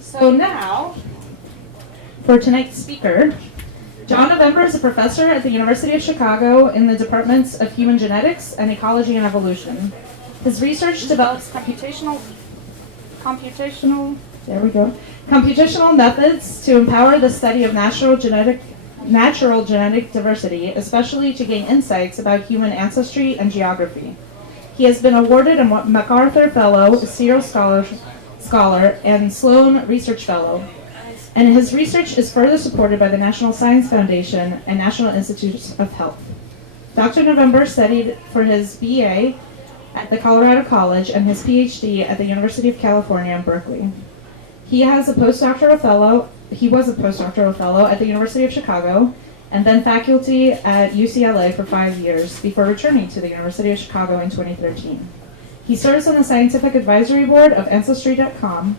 So now, for tonight's speaker, John Novembre is a professor at the University of Chicago in the departments of human genetics and ecology and evolution. His research develops computational methods to empower the study of natural genetic diversity, especially to gain insights about human ancestry and geography. He has been awarded a MacArthur Fellow, Searle Scholar, and Sloan Research Fellow, and his research is further supported by the National Science Foundation and National Institutes of Health. Dr. Novembre studied for his BA at the Colorado College and his PhD at the University of California-Berkeley. He was a postdoctoral fellow at the University of Chicago, and then faculty at UCLA for 5 years before returning to the University of Chicago in 2013. He serves on the scientific advisory board of ancestry.com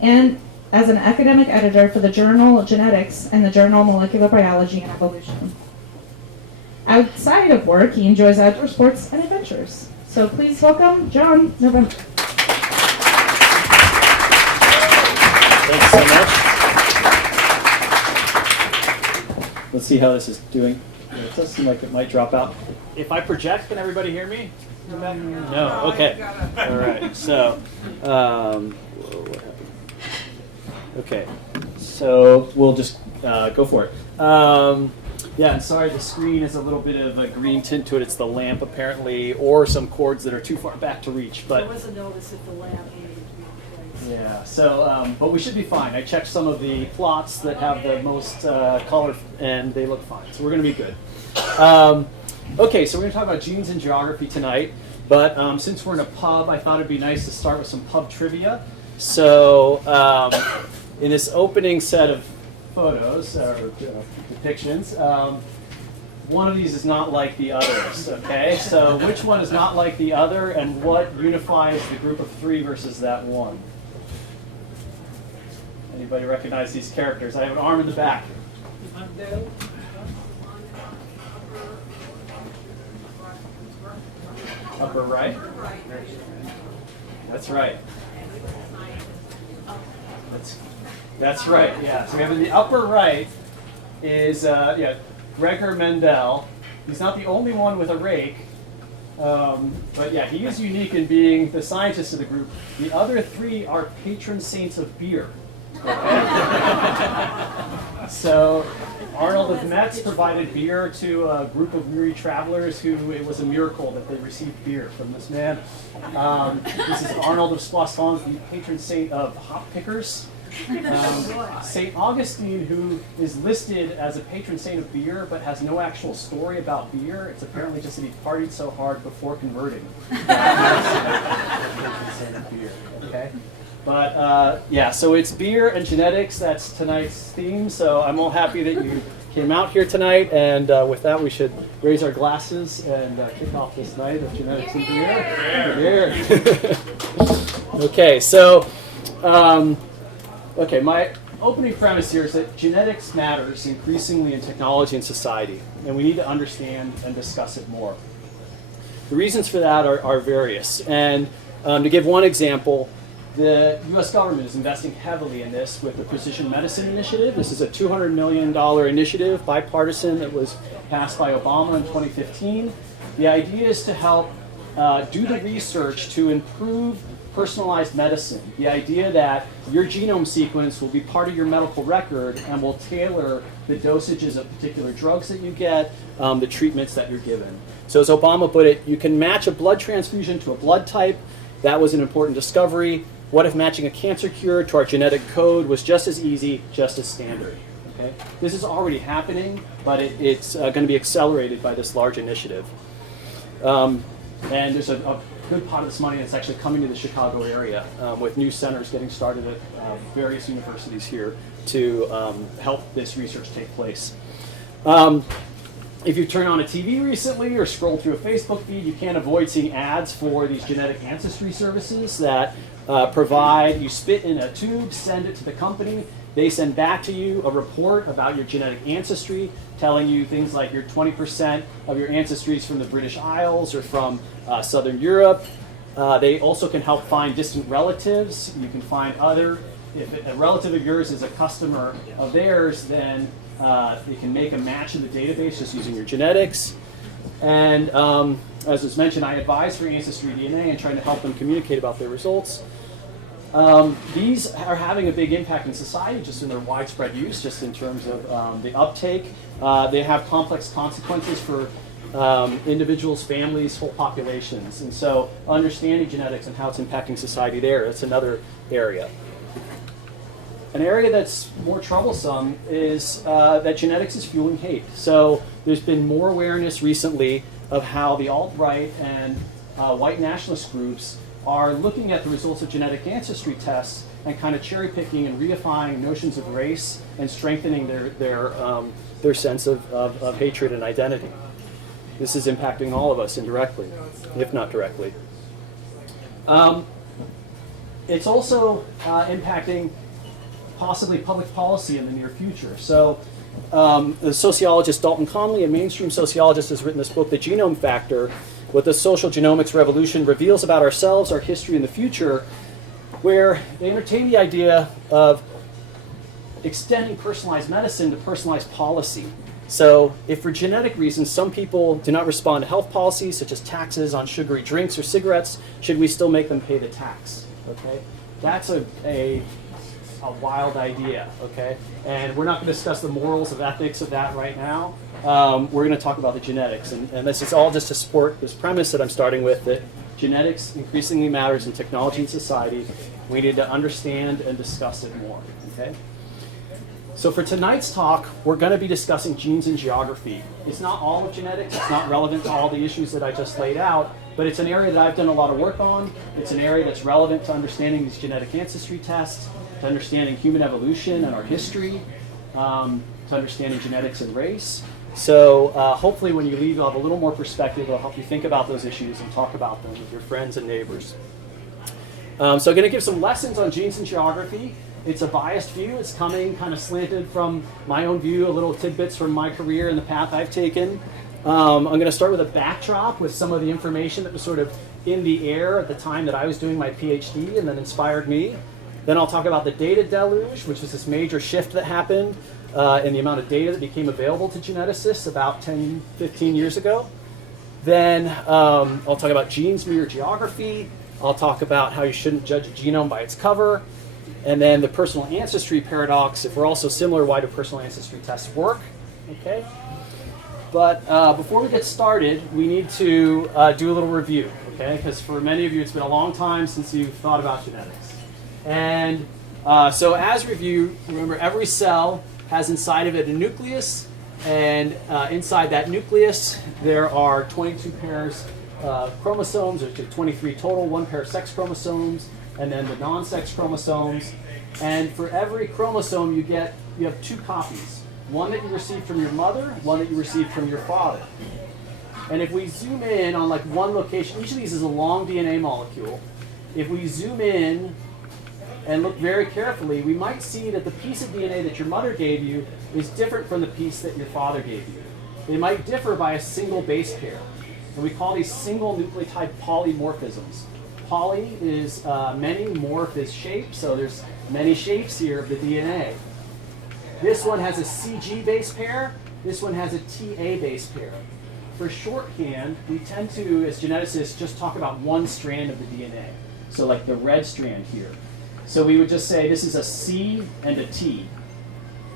and as an academic editor for the journal Genetics and the journal Molecular Biology and Evolution. Outside of work, he enjoys outdoor sports and adventures. So please welcome John Novembre. Thanks so much. Let's see how this is doing. It does seem like it might drop out. If I project, can everybody hear me? No? Okay. All right. So, what happened? Okay. So we'll just go for it. Yeah, I'm sorry, the screen has a little bit of a green tint to it. It's the lamp, apparently, or some cords that are too far back to reach. But there was a notice if the lamp needed to be replaced. Yeah, so, but we should be fine. I checked some of the plots that have the most color, and they look fine. So we're going to be good. Okay, so we're going to talk about genes and geography tonight. But since we're in a pub, I thought it'd be nice to start with some pub trivia. So in this opening set of photos, or depictions, one of these is not like the others, okay? So which one is not like the other, and what unifies the group of three versus that one? Anybody recognize these characters? I have an arm in the back. Upper right? That's right. That's right, yeah. So we have in the upper right is Gregor Mendel. He's not the only one with a rake, but yeah, he is unique in being the scientist of the group. The other three are patron saints of beer. Okay? So Arnold of Metz provided beer to a group of weary travelers who it was a miracle that they received beer from this man. This is Arnold of Soissons, the patron saint of hop pickers. St. Augustine, who is listed as a patron saint of beer, but has no actual story about beer. It's apparently just that he partied so hard before converting. Patron saint of beer, okay? But yeah, so it's beer and genetics. That's tonight's theme. So I'm all happy that you came out here tonight. And with that, we should raise our glasses and kick off this night of genetics and beer. Okay, so. Okay, my opening premise here is that genetics matters increasingly in technology and society, and we need to understand and discuss it more. The reasons for that are various, and to give one example, the U.S. government is investing heavily in this with the Precision Medicine Initiative. This is a $200 million initiative, bipartisan, that was passed by Obama in 2015. The idea is to help do the research to improve personalized medicine. The idea that your genome sequence will be part of your medical record and will tailor the dosages of particular drugs that you get, the treatments that you're given. So as Obama put it, you can match a blood transfusion to a blood type. That was an important discovery. What if matching a cancer cure to our genetic code was just as easy, just as standard? Okay? This is already happening, but it's going to be accelerated by this large initiative. And there's a good pot of this money that's actually coming to the Chicago area with new centers getting started at various universities here to help this research take place. If you turn on a TV recently or scroll through a Facebook feed, you can't avoid seeing ads for these genetic ancestry services that provide, you spit in a tube, send it to the company, they send back to you a report about your genetic ancestry, telling you things like your 20% of your ancestry is from the British Isles or from Southern Europe. They also can help find distant relatives. You can find other if a relative of yours is a customer of theirs, then you can make a match in the database just using your genetics. And as was mentioned, I advise for Ancestry DNA and trying to help them communicate about their results. These are having a big impact in society just in their widespread use, just in terms of the uptake. They have complex consequences for individuals, families, whole populations. And so understanding genetics and how it's impacting society there, that's another area. An area that's more troublesome is that genetics is fueling hate. So there's been more awareness recently of how the alt-right and white nationalist groups are looking at the results of genetic ancestry tests and kind of cherry-picking and reifying notions of race and strengthening their sense of hatred and identity. This is impacting all of us indirectly, if not directly. It's also impacting possibly public policy in the near future. So the sociologist Dalton Conley, a mainstream sociologist, has written this book, The Genome Factor, What the Social Genomics Revolution Reveals About Ourselves, Our History, and the Future, where they entertain the idea of extending personalized medicine to personalized policy. So if for genetic reasons some people do not respond to health policies, such as taxes on sugary drinks or cigarettes, should we still make them pay the tax? Okay, that's a wild idea, okay? And we're not going to discuss the morals of ethics of that right now. We're going to talk about the genetics. And this is all just to support this premise that I'm starting with, that genetics increasingly matters in technology and society. We need to understand and discuss it more, okay? So for tonight's talk, we're going to be discussing genes and geography. It's not all of genetics. It's not relevant to all the issues that I just laid out, but it's an area that I've done a lot of work on. It's an area that's relevant to understanding these genetic ancestry tests, to understanding human evolution and our history, to understanding genetics and race. So hopefully when you leave, you'll have a little more perspective. It'll help you think about those issues and talk about them with your friends and neighbors. So I'm going to give some lessons on genes and geography. It's a biased view. It's coming kind of slanted from my own view, a little tidbits from my career and the path I've taken. I'm going to start with a backdrop with some of the information that was sort of in the air at the time that I was doing my PhD and that inspired me. Then I'll talk about the data deluge, which was this major shift that happened in the amount of data that became available to geneticists about 10, 15 years ago. Then I'll talk about genes mirror geography. I'll talk about how you shouldn't judge a genome by its cover. And then the personal ancestry paradox. If we're all so similar, why do personal ancestry tests work? Okay. But before we get started, we need to do a little review, okay? Because for many of you, it's been a long time since you've thought about genetics. And so as review, remember every cell has inside of it a nucleus, and inside that nucleus there are 22 pairs of chromosomes, or 23 total, 1 pair of sex chromosomes, and then the non-sex chromosomes. And for every chromosome you have 2 copies. One that you received from your mother, one that you received from your father. And if we zoom in on like one location, each of these is a long DNA molecule. If we zoom in and look very carefully, we might see that the piece of DNA that your mother gave you is different from the piece that your father gave you. They might differ by a single base pair. And we call these single nucleotide polymorphisms. Poly is many, morph is shape, so there's many shapes here of the DNA. This one has a CG base pair, this one has a TA base pair. For shorthand, we tend to, as geneticists, just talk about one strand of the DNA. So like the red strand here. So we would just say this is a C and a T.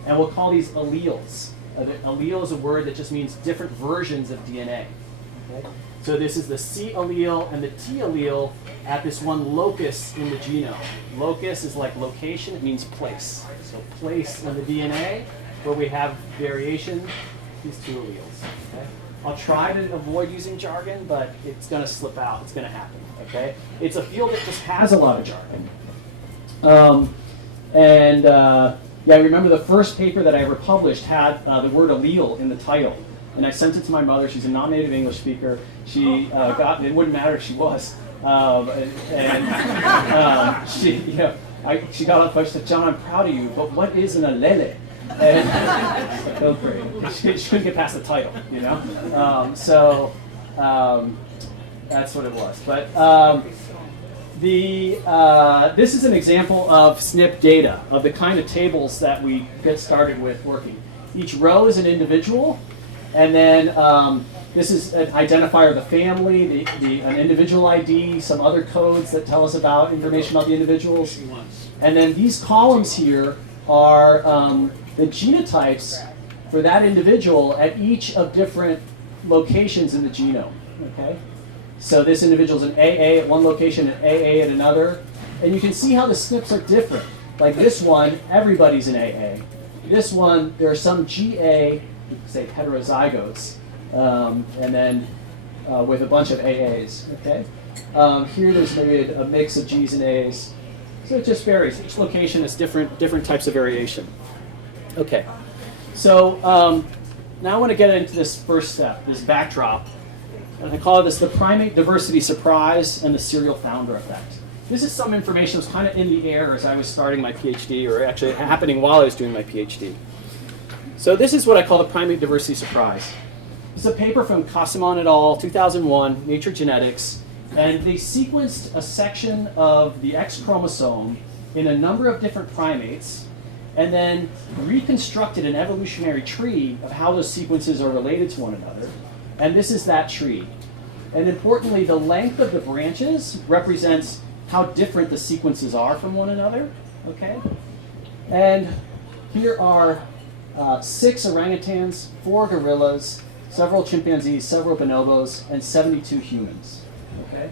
And we'll call these alleles. Allele is a word that just means different versions of DNA. Okay? So this is the C allele and the T allele at this one locus in the genome. Locus is like location, it means place. So place in the DNA where we have variation, these 2 alleles. Okay? I'll try to avoid using jargon, but it's going to slip out, it's going to happen. Okay? It's a field that just has a lot of jargon. Yeah, I remember the first paper that I ever published had the word allele in the title. And I sent it to my mother. She's a non-native English speaker. She got it. It wouldn't matter if she was. She got on the phone. She said, "John, I'm proud of you, but what is an allele?" And I was like, "Oh, great." She couldn't get past the title, you know. That's what it was. But This is an example of SNP data, of the kind of tables that we get started with working. Each row is an individual, and then this is an identifier of the family, an individual ID, some other codes that tell us about information about the individuals. And then these columns here are the genotypes for that individual at each of different locations in the genome. Okay? So this individual's an AA at one location and AA at another. And you can see how the SNPs are different. Like this one, everybody's an AA. This one, there are some GA, say heterozygotes, and then with a bunch of AAs. Okay? Here there's maybe a mix of Gs and As. So it just varies. Each location has different types of variation. Okay. So now I want to get into this first step, this backdrop. And I call this the primate diversity surprise and the serial founder effect. This is some information that was kind of in the air as I was starting my PhD, or actually happening while I was doing my PhD. So this is what I call the primate diversity surprise. This is a paper from Kassimon et al., 2001, Nature Genetics, and they sequenced a section of the X chromosome in a number of different primates, and then reconstructed an evolutionary tree of how those sequences are related to one another. And this is that tree. And importantly, the length of the branches represents how different the sequences are from one another. Okay? And here are 6 orangutans, 4 gorillas, several chimpanzees, several bonobos, and 72 humans. Okay?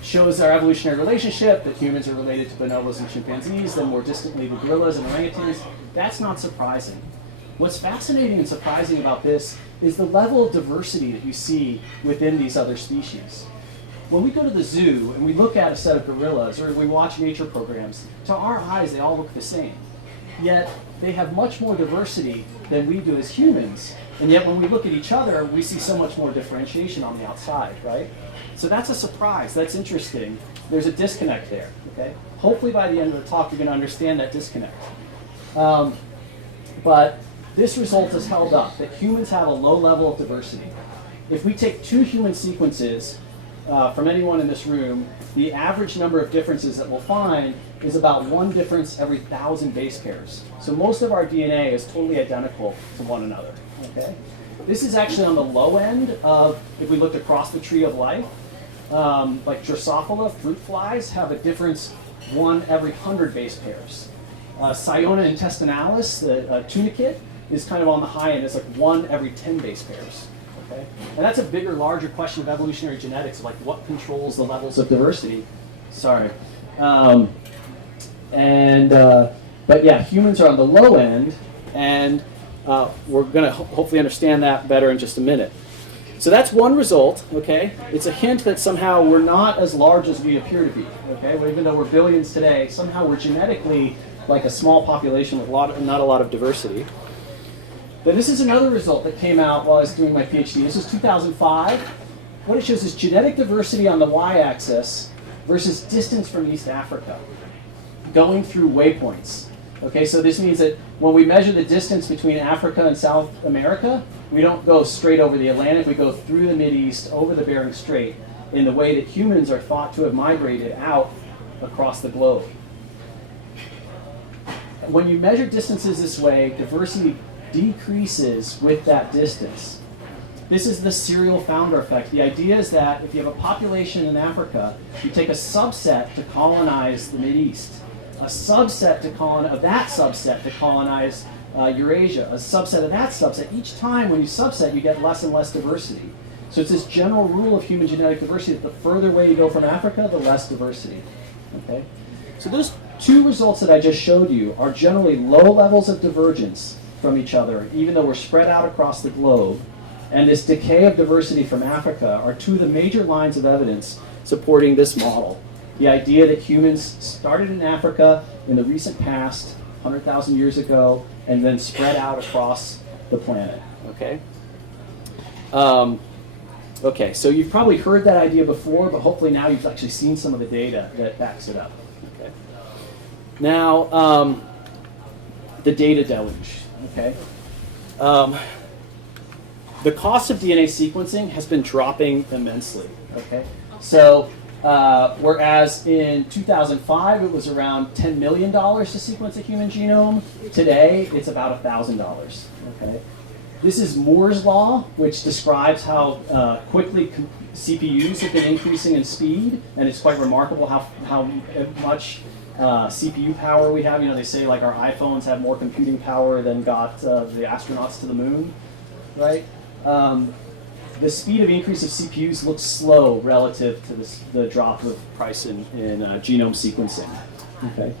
Shows our evolutionary relationship, that humans are related to bonobos and chimpanzees, then more distantly to gorillas and orangutans. That's not surprising. What's fascinating and surprising about this is the level of diversity that you see within these other species. When we go to the zoo and we look at a set of gorillas, or we watch nature programs, to our eyes they all look the same. Yet they have much more diversity than we do as humans, and yet when we look at each other, we see so much more differentiation on the outside, right? So that's a surprise, that's interesting. There's a disconnect there, okay? Hopefully by the end of the talk you're going to understand that disconnect. But this result is held up, that humans have a low level of diversity. If we take 2 human sequences from anyone in this room, the average number of differences that we'll find is about 1 difference every 1,000 base pairs. So most of our DNA is totally identical to one another. Okay? This is actually on the low end of, if we looked across the tree of life, like Drosophila, fruit flies, have a difference 1 every 100 base pairs. Cyona intestinalis, the tunicate, is kind of on the high end. It's like 1 every 10 base pairs. Okay? And that's a bigger, larger question of evolutionary genetics, like what controls the levels of diversity. Sorry. But yeah, humans are on the low end, and we're going to hopefully understand that better in just a minute. So that's one result, okay? It's a hint that somehow we're not as large as we appear to be, okay? Well, even though we're billions today, somehow we're genetically like a small population with not a lot of diversity. Then this is another result that came out while I was doing my PhD. This is 2005. What it shows is genetic diversity on the y-axis versus distance from East Africa, going through waypoints. Okay, so this means that when we measure the distance between Africa and South America, we don't go straight over the Atlantic, we go through the Mideast, over the Bering Strait, in the way that humans are thought to have migrated out across the globe. When you measure distances this way, diversity decreases with that distance. This is the serial founder effect. The idea is that if you have a population in Africa, you take a subset to colonize the Mideast, a subset of that subset to colonize Eurasia, a subset of that subset. Each time when you subset, you get less and less diversity. So it's this general rule of human genetic diversity that the further away you go from Africa, the less diversity. Okay? So those 2 results that I just showed you are generally low levels of divergence from each other, even though we're spread out across the globe. And this decay of diversity from Africa are 2 of the major lines of evidence supporting this model. The idea that humans started in Africa in the recent past, 100,000 years ago, and then spread out across the planet. Okay? Okay, so you've probably heard that idea before, but hopefully now you've actually seen some of the data that backs it up. Okay? Now, the data deluge. Okay? The cost of DNA sequencing has been dropping immensely. Okay? So whereas in 2005 it was around $10 million to sequence a human genome, today it's about $1,000. Okay? This is Moore's law, which describes how quickly CPUs have been increasing in speed, and it's quite remarkable how much CPU power we have. You know, they say like our iPhones have more computing power than got the astronauts to the moon, right? The speed of increase of CPUs looks slow relative to the drop of price in genome sequencing. Okay.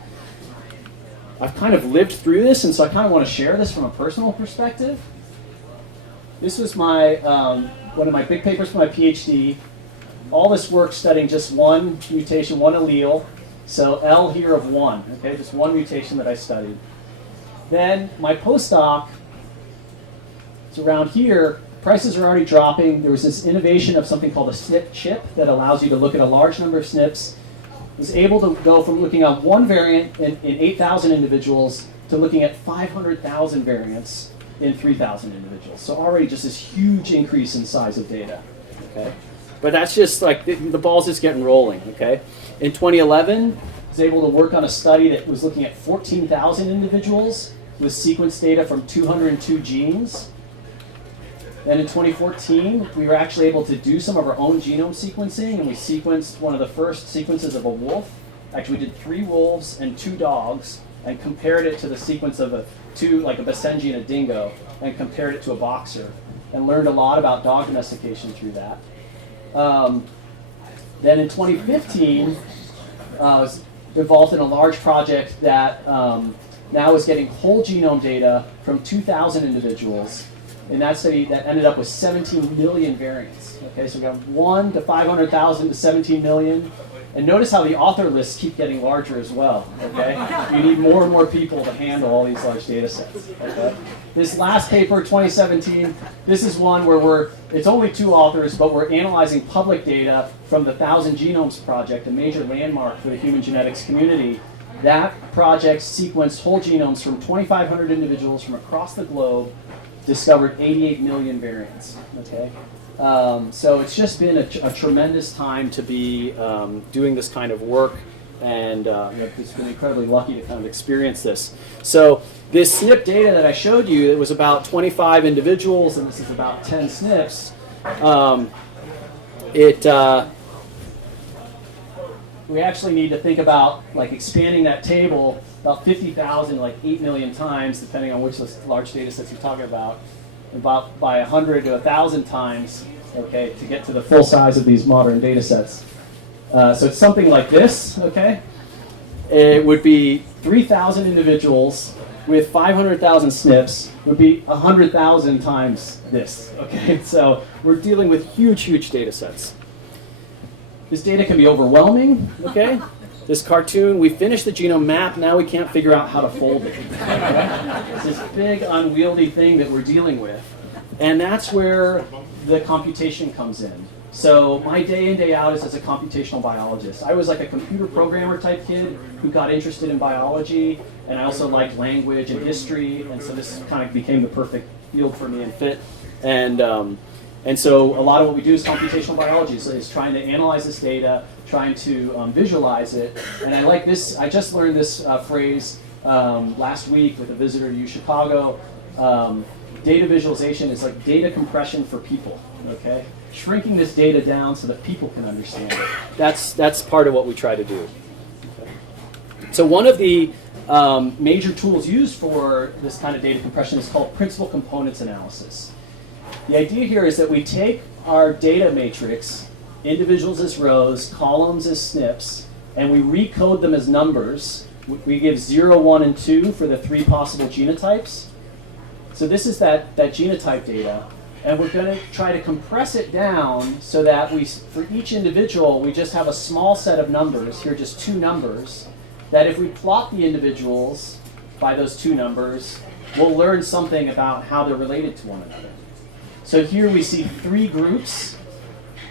I've kind of lived through this, and so I kind of want to share this from a personal perspective. This was my one of my big papers for my PhD. All this work studying just one mutation, one allele. So L here of 1, okay, just one mutation that I studied. Then my postdoc, it's around here, prices are already dropping. There was this innovation of something called a SNP chip that allows you to look at a large number of SNPs. Was able to go from looking at one variant in 8,000 individuals to looking at 500,000 variants in 3,000 individuals. So already just this huge increase in size of data. Okay, but that's just like the ball's just getting rolling. Okay, in 2011, I was able to work on a study that was looking at 14,000 individuals with sequence data from 202 genes. And in 2014, we were actually able to do some of our own genome sequencing, and we sequenced one of the first sequences of a wolf. Actually, we did 3 wolves and 2 dogs, and compared it to the sequence of like a Basenji and a dingo, and compared it to a boxer, and learned a lot about dog domestication through that. Then in 2015, I was involved in a large project that now is getting whole genome data from 2,000 individuals. In that study, that ended up with 17 million variants. Okay, so we got 1 to 500,000 to 17 million. And notice how the author lists keep getting larger as well. Okay, you need more and more people to handle all these large data sets. Okay, this last paper, 2017, this is one where it's only 2 authors, but we're analyzing public data from the 1,000 Genomes Project, a major landmark for the human genetics community. That project sequenced whole genomes from 2,500 individuals from across the globe, discovered 88 million variants. Okay, so it's just been a tremendous time to be doing this kind of work, and it's been incredibly lucky to kind of experience this. So this SNP data that I showed you, it was about 25 individuals, and this is about 10 SNPs. We actually need to think about like expanding that table about 50,000, like 8 million times, depending on which large data sets you're talking about by 100 to 1,000 times, okay, to get to the full size of these modern data sets. So it's something like this, okay? It would be 3,000 individuals with 500,000 SNPs would be 100,000 times this, okay? So we're dealing with huge, huge data sets. This data can be overwhelming, okay? This cartoon, we finished the genome map, now we can't figure out how to fold it. It's this big, unwieldy thing that we're dealing with. And that's where the computation comes in. So my day in, day out is as a computational biologist. I was like a computer programmer type kid who got interested in biology, and I also liked language and history, and so this kind of became the perfect field for me and fit. And so a lot of what we do is computational biology, so is trying to analyze this data, trying to visualize it. And I like this, I just learned this phrase last week with a visitor to Chicago. Data visualization is like data compression for people, okay? Shrinking this data down so that people can understand it. That's part of what we try to do. Okay. So one of the major tools used for this kind of data compression is called principal components analysis. The idea here is that we take our data matrix, individuals as rows, columns as SNPs, and we recode them as numbers. We give 0, 1, and 2 for the 3 possible genotypes. So this is that genotype data. And we're going to try to compress it down so that for each individual, we just have a small set of numbers, here are just 2 numbers, that if we plot the individuals by those 2 numbers, we'll learn something about how they're related to one another. So here we see 3 groups,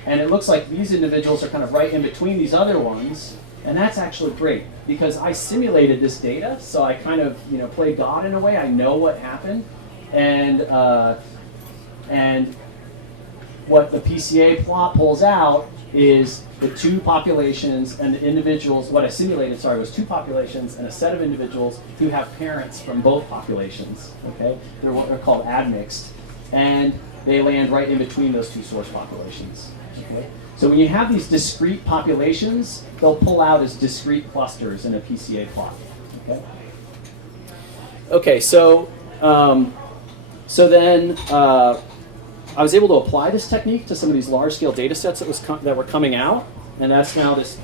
and it looks like these individuals are kind of right in between these other ones, and that's actually great, because I simulated this data, so I kind of play God in a way, I know what happened, and what the PCA plot pulls out is the two populations and the individuals. What I simulated, sorry, was two populations and a set of individuals who have parents from both populations. Okay, they're what are called admixed, and they land right in between those two source populations. Okay? So when you have these discrete populations, they'll pull out as discrete clusters in a PCA plot. Okay. Okay, so then I was able to apply this technique to some of these large-scale data sets that were coming out, and that's now this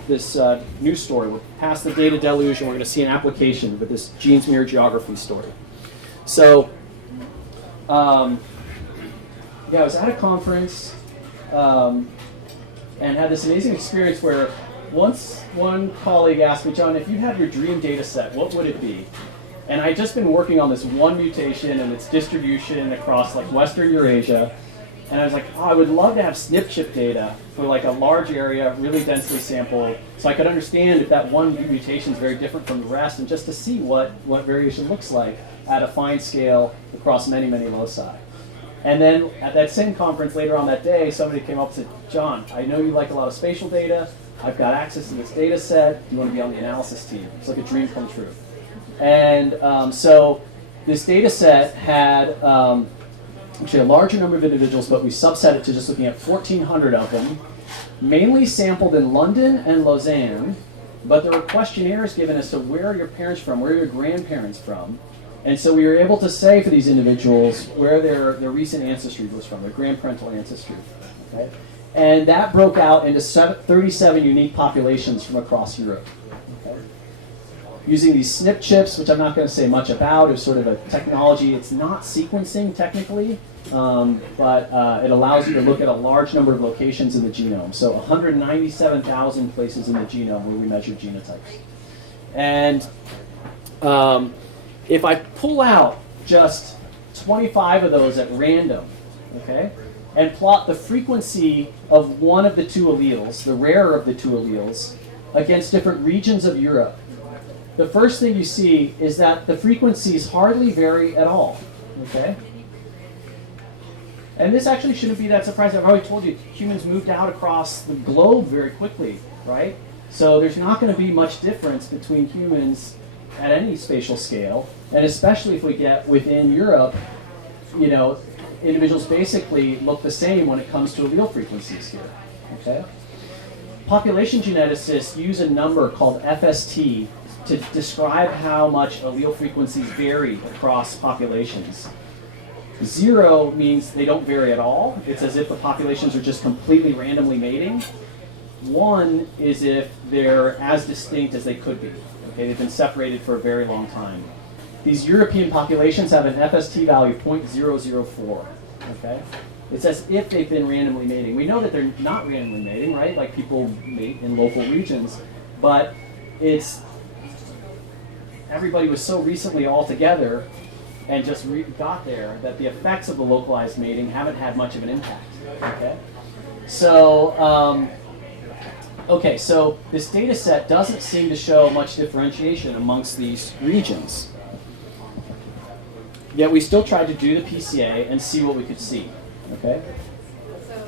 news story. We're past the data deluge, and we're going to see an application with this genes mirror geography story. So, yeah, I was at a conference and had this amazing experience where once one colleague asked me, John, if you had your dream data set, what would it be? And I'd just been working on this one mutation and its distribution across like Western Eurasia. And I was like, oh, I would love to have SNP chip data for like a large area, really densely sampled, so I could understand if that one mutation is very different from the rest, and just to see what variation looks like at a fine scale across many, many loci. And then at that same conference later on that day, somebody came up and said, John, I know you like a lot of spatial data. I've got access to this data set. You want to be on the analysis team. It's like a dream come true. And so this data set had actually a larger number of individuals, but we subset it to just looking at 1,400 of them, mainly sampled in London and Lausanne, but there were questionnaires given as to where are your parents from, where are your grandparents from, and so we were able to say for these individuals where their recent ancestry was from, their grandparental ancestry. Okay? And that broke out into 37 unique populations from across Europe. Using these SNP chips, which I'm not going to say much about, is sort of a technology. It's not sequencing technically, but it allows you to look at a large number of locations in the genome. So 197,000 places in the genome where we measure genotypes. And if I pull out just 25 of those at random, okay, and plot the frequency of one of the two alleles, the rarer of the two alleles, against different regions of Europe, the first thing you see is that the frequencies hardly vary at all, okay? And this actually shouldn't be that surprising. I've already told you, humans moved out across the globe very quickly, right? So there's not going to be much difference between humans at any spatial scale, and especially if we get within Europe, you know, individuals basically look the same when it comes to allele frequencies here, okay? Population geneticists use a number called FST to describe how much allele frequencies vary across populations. 0 means they don't vary at all. It's as if the populations are just completely randomly mating. 1 is if they're as distinct as they could be. Okay, they've been separated for a very long time. These European populations have an FST value of 0.004. Okay? It's as if they've been randomly mating. We know that they're not randomly mating, right? Like people mate in local regions, but it's everybody was so recently all together and just got there that the effects of the localized mating haven't had much of an impact. Okay, so so this data set doesn't seem to show much differentiation amongst these regions. Yet we still tried to do the PCA and see what we could see. Okay,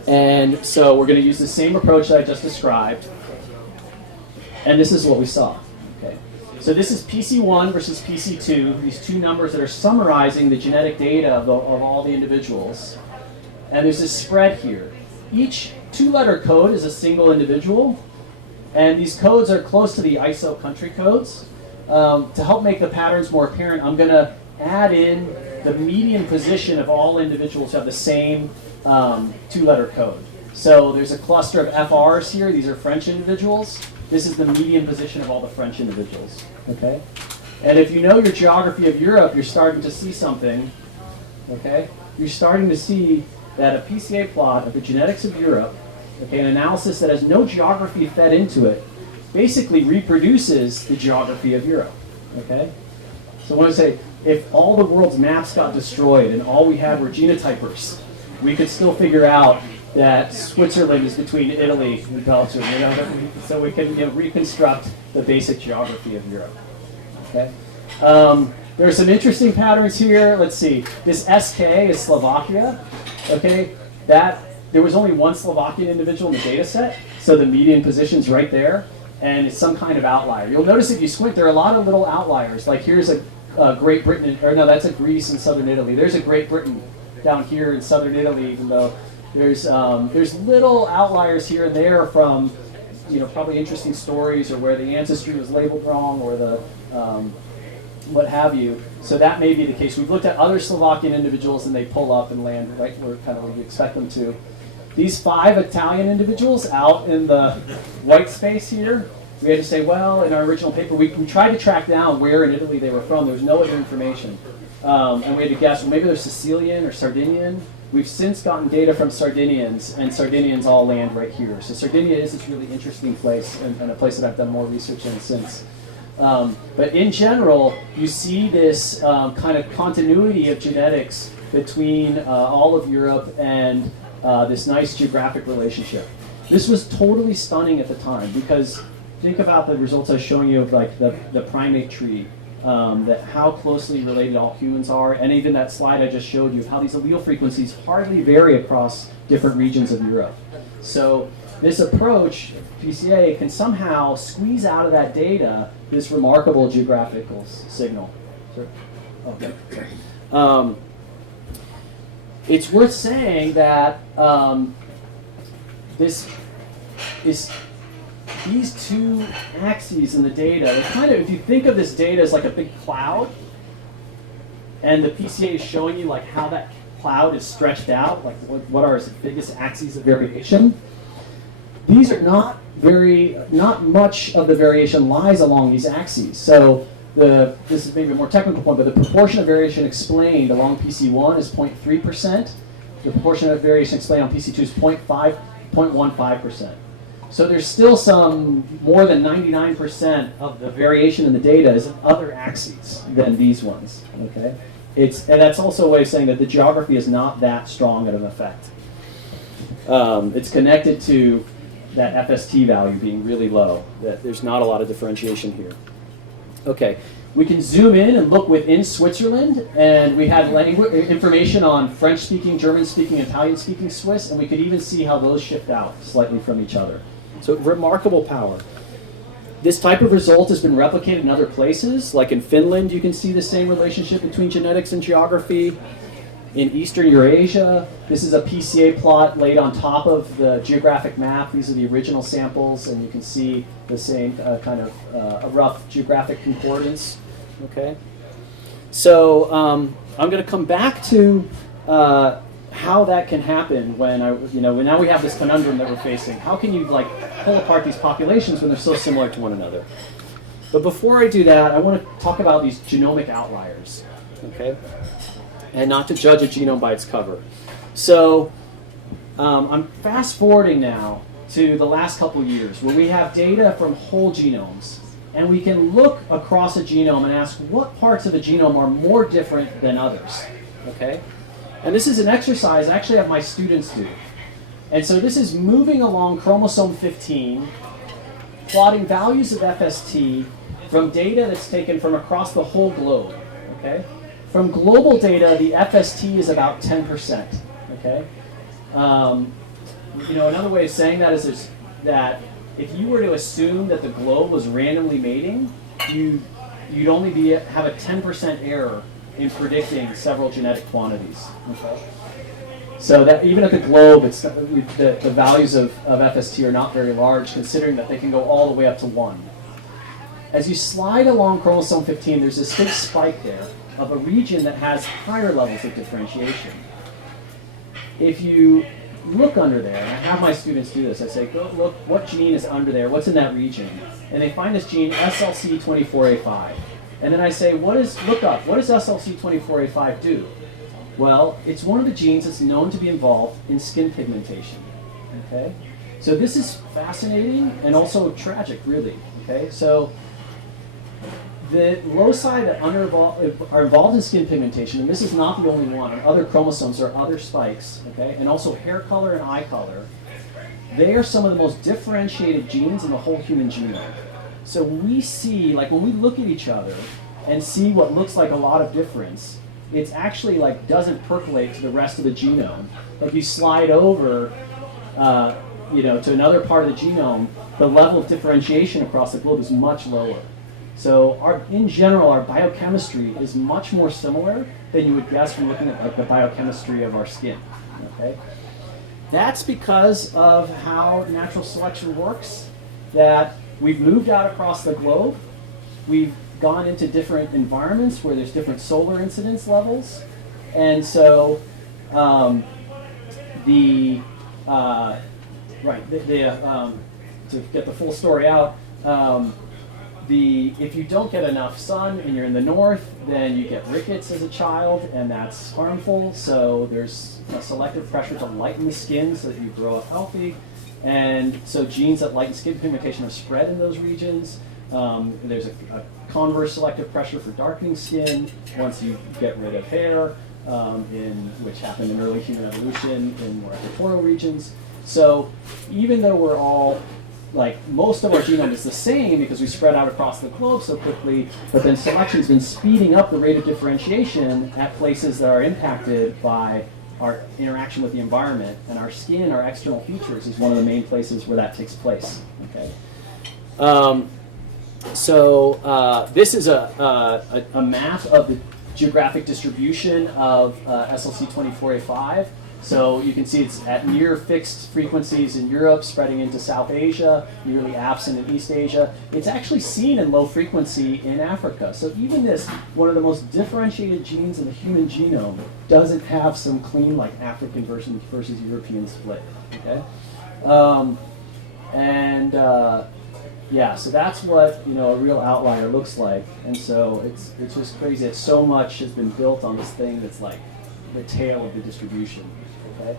and so we're going to use the same approach that I just described, and this is what we saw. Okay. So this is PC1 versus PC2, these two numbers that are summarizing the genetic data of all the individuals. And there's this spread here. Each two-letter code is a single individual, and these codes are close to the ISO country codes. To help make the patterns more apparent, I'm going to add in the median position of all individuals who have the same two-letter code. So there's a cluster of FRs here. These are French individuals. This is the median position of all the French individuals. Okay? And if you know your geography of Europe, you're starting to see something. Okay? You're starting to see that a PCA plot of the genetics of Europe, okay, an analysis that has no geography fed into it, basically reproduces the geography of Europe. Okay? So I want to say, if all the world's maps got destroyed and all we had were genotypers, we could still figure out that Switzerland is between Italy and Belgium, you know, so we can reconstruct the basic geography of Europe. Okay, there are some interesting patterns here. Let's see. This SK is Slovakia. Okay, that there was only one Slovakian individual in the data set, so the median position's right there, and it's some kind of outlier. You'll notice if you squint, there are a lot of little outliers. Like here's a Great Britain, or no, that's a Greece and southern Italy. There's a Great Britain down here in southern Italy, even though there's little outliers here and there from, probably interesting stories or where the ancestry was labeled wrong or the what have you. So that may be the case. We've looked at other Slovakian individuals and they pull up and land right where kind of we expect them to. These 5 Italian individuals out in the white space here, we had to say, well, in our original paper, we tried to track down where in Italy they were from. There was no other information. And we had to guess, well, maybe they're Sicilian or Sardinian. We've since gotten data from Sardinians, and Sardinians all land right here. So Sardinia is this really interesting place, and a place that I've done more research in since. But in general, you see this kind of continuity of genetics between all of Europe and this nice geographic relationship. This was totally stunning at the time, because think about the results I was showing you of like the primate tree, that how closely related all humans are, and even that slide I just showed you of how these allele frequencies hardly vary across different regions of Europe. So this approach, PCA, can somehow squeeze out of that data this remarkable geographical signal. Sure. Okay. It's worth saying that these two axes in the data, they're kind of, if you think of this data as like a big cloud, and the PCA is showing you like how that cloud is stretched out, like what are its biggest axes of variation. These are not much of the variation lies along these axes. So this is maybe a more technical point, but the proportion of variation explained along PC1 is 0.3%. The proportion of variation explained on PC2 is 0.15%. So there's still some more than 99% of the variation in the data is in other axes than these ones. Okay, and that's also a way of saying that the geography is not that strong of an effect. It's connected to that FST value being really low. That there's not a lot of differentiation here. Okay, we can zoom in and look within Switzerland, and we had information on French-speaking, German-speaking, Italian-speaking Swiss, and we could even see how those shift out slightly from each other. So remarkable power. This type of result has been replicated in other places, like in Finland, you can see the same relationship between genetics and geography. In Eastern Eurasia, this is a PCA plot laid on top of the geographic map. These are the original samples, and you can see the same kind of a rough geographic concordance. Okay, so I'm going to come back to how that can happen when now we have this conundrum that we're facing. How can you like pull apart these populations when they're so similar to one another? But before I do that, I want to talk about these genomic outliers. Okay. And not to judge a genome by its cover. So I'm fast forwarding now to the last couple years where we have data from whole genomes, and we can look across a genome and ask what parts of a genome are more different than others. Okay? And this is an exercise I actually have my students do. And so this is moving along chromosome 15, plotting values of FST from data that's taken from across the whole globe. Okay? From global data, the FST is about 10%. Okay, another way of saying that is that if you were to assume that the globe was randomly mating, you'd only have a 10% error in predicting several genetic quantities. Okay, so that even at the globe, the values of FST are not very large, considering that they can go all the way up to 1. As you slide along chromosome 15, there's this big spike there of a region that has higher levels of differentiation. If you look under there, and I have my students do this, I say, go look what gene is under there, what's in that region, and they find this gene SLC24A5. And then I say, what does SLC24A5 do? Well, it's one of the genes that's known to be involved in skin pigmentation. Okay? So this is fascinating and also tragic, really. Okay? So the loci that are involved in skin pigmentation, and this is not the only one, on other chromosomes there are other spikes, okay, and also hair color and eye color, they are some of the most differentiated genes in the whole human genome. So we see, like when we look at each other and see what looks like a lot of difference, it's actually like doesn't percolate to the rest of the genome. Like you slide over, to another part of the genome, the level of differentiation across the globe is much lower. So in general, our biochemistry is much more similar than you would guess from looking at like the biochemistry of our skin. Okay, that's because of how natural selection works. That we've moved out across the globe, we've gone into different environments where there's different solar incidence levels, and so to get the full story out, if you don't get enough sun and you're in the north, then you get rickets as a child, and that's harmful. So there's a selective pressure to lighten the skin so that you grow up healthy. And so genes that lighten skin pigmentation are spread in those regions. There's a converse selective pressure for darkening skin once you get rid of hair, which happened in early human evolution in more equatorial regions. So even though we're all, most of our genome is the same because we spread out across the globe so quickly, but then selection's been speeding up the rate of differentiation at places that are impacted by our interaction with the environment, and our skin, our external features, is one of the main places where that takes place. Okay. This is a map of the geographic distribution of SLC24A5. So you can see it's at near fixed frequencies in Europe, spreading into South Asia, nearly absent in East Asia. It's actually seen in low frequency in Africa. So even this, one of the most differentiated genes in the human genome, doesn't have some clean, African versus European split. Okay, so that's what a real outlier looks like. And so it's just crazy that so much has been built on this thing that's like the tail of the distribution. Okay?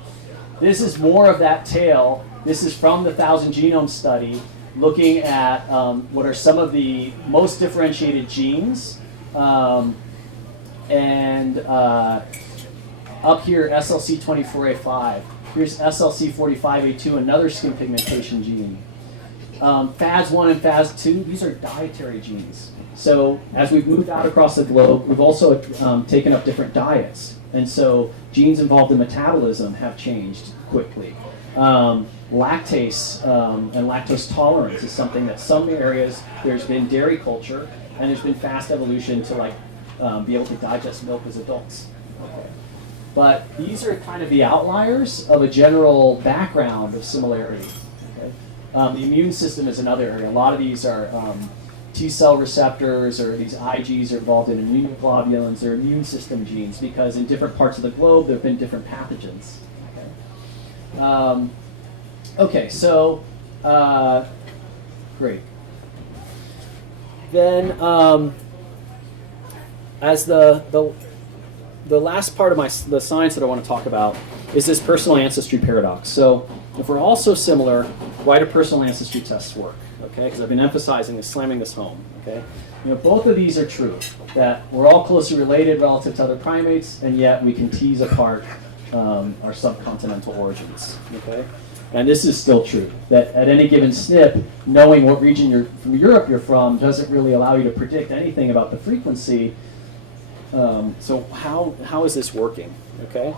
This is more of that tail. This is from the 1,000 Genome Study, looking at what are some of the most differentiated genes. Up here, SLC24A5. Here's SLC45A2, another skin pigmentation gene. FAS1 and FAS2, these are dietary genes. So as we've moved out across the globe, we've also taken up different diets. And so genes involved in metabolism have changed quickly. Lactase and lactose tolerance is something that some areas, there's been dairy culture, and there's been fast evolution to be able to digest milk as adults. Okay. But these are kind of the outliers of a general background of similarity. Okay. The immune system is another area. A lot of these are T-cell receptors, or these IGs are involved in immunoglobulins. They're immune system genes because in different parts of the globe there have been different pathogens. Okay, great. Then as the last part of the science that I want to talk about is this personal ancestry paradox. So if we're all so similar, why do personal ancestry tests work? Okay, because I've been emphasizing this, slamming this home. Okay, both of these are true. That we're all closely related relative to other primates, and yet we can tease apart our subcontinental origins. Okay, and this is still true. That at any given SNP, knowing what region from Europe you're from doesn't really allow you to predict anything about the frequency. So how is this working? Okay,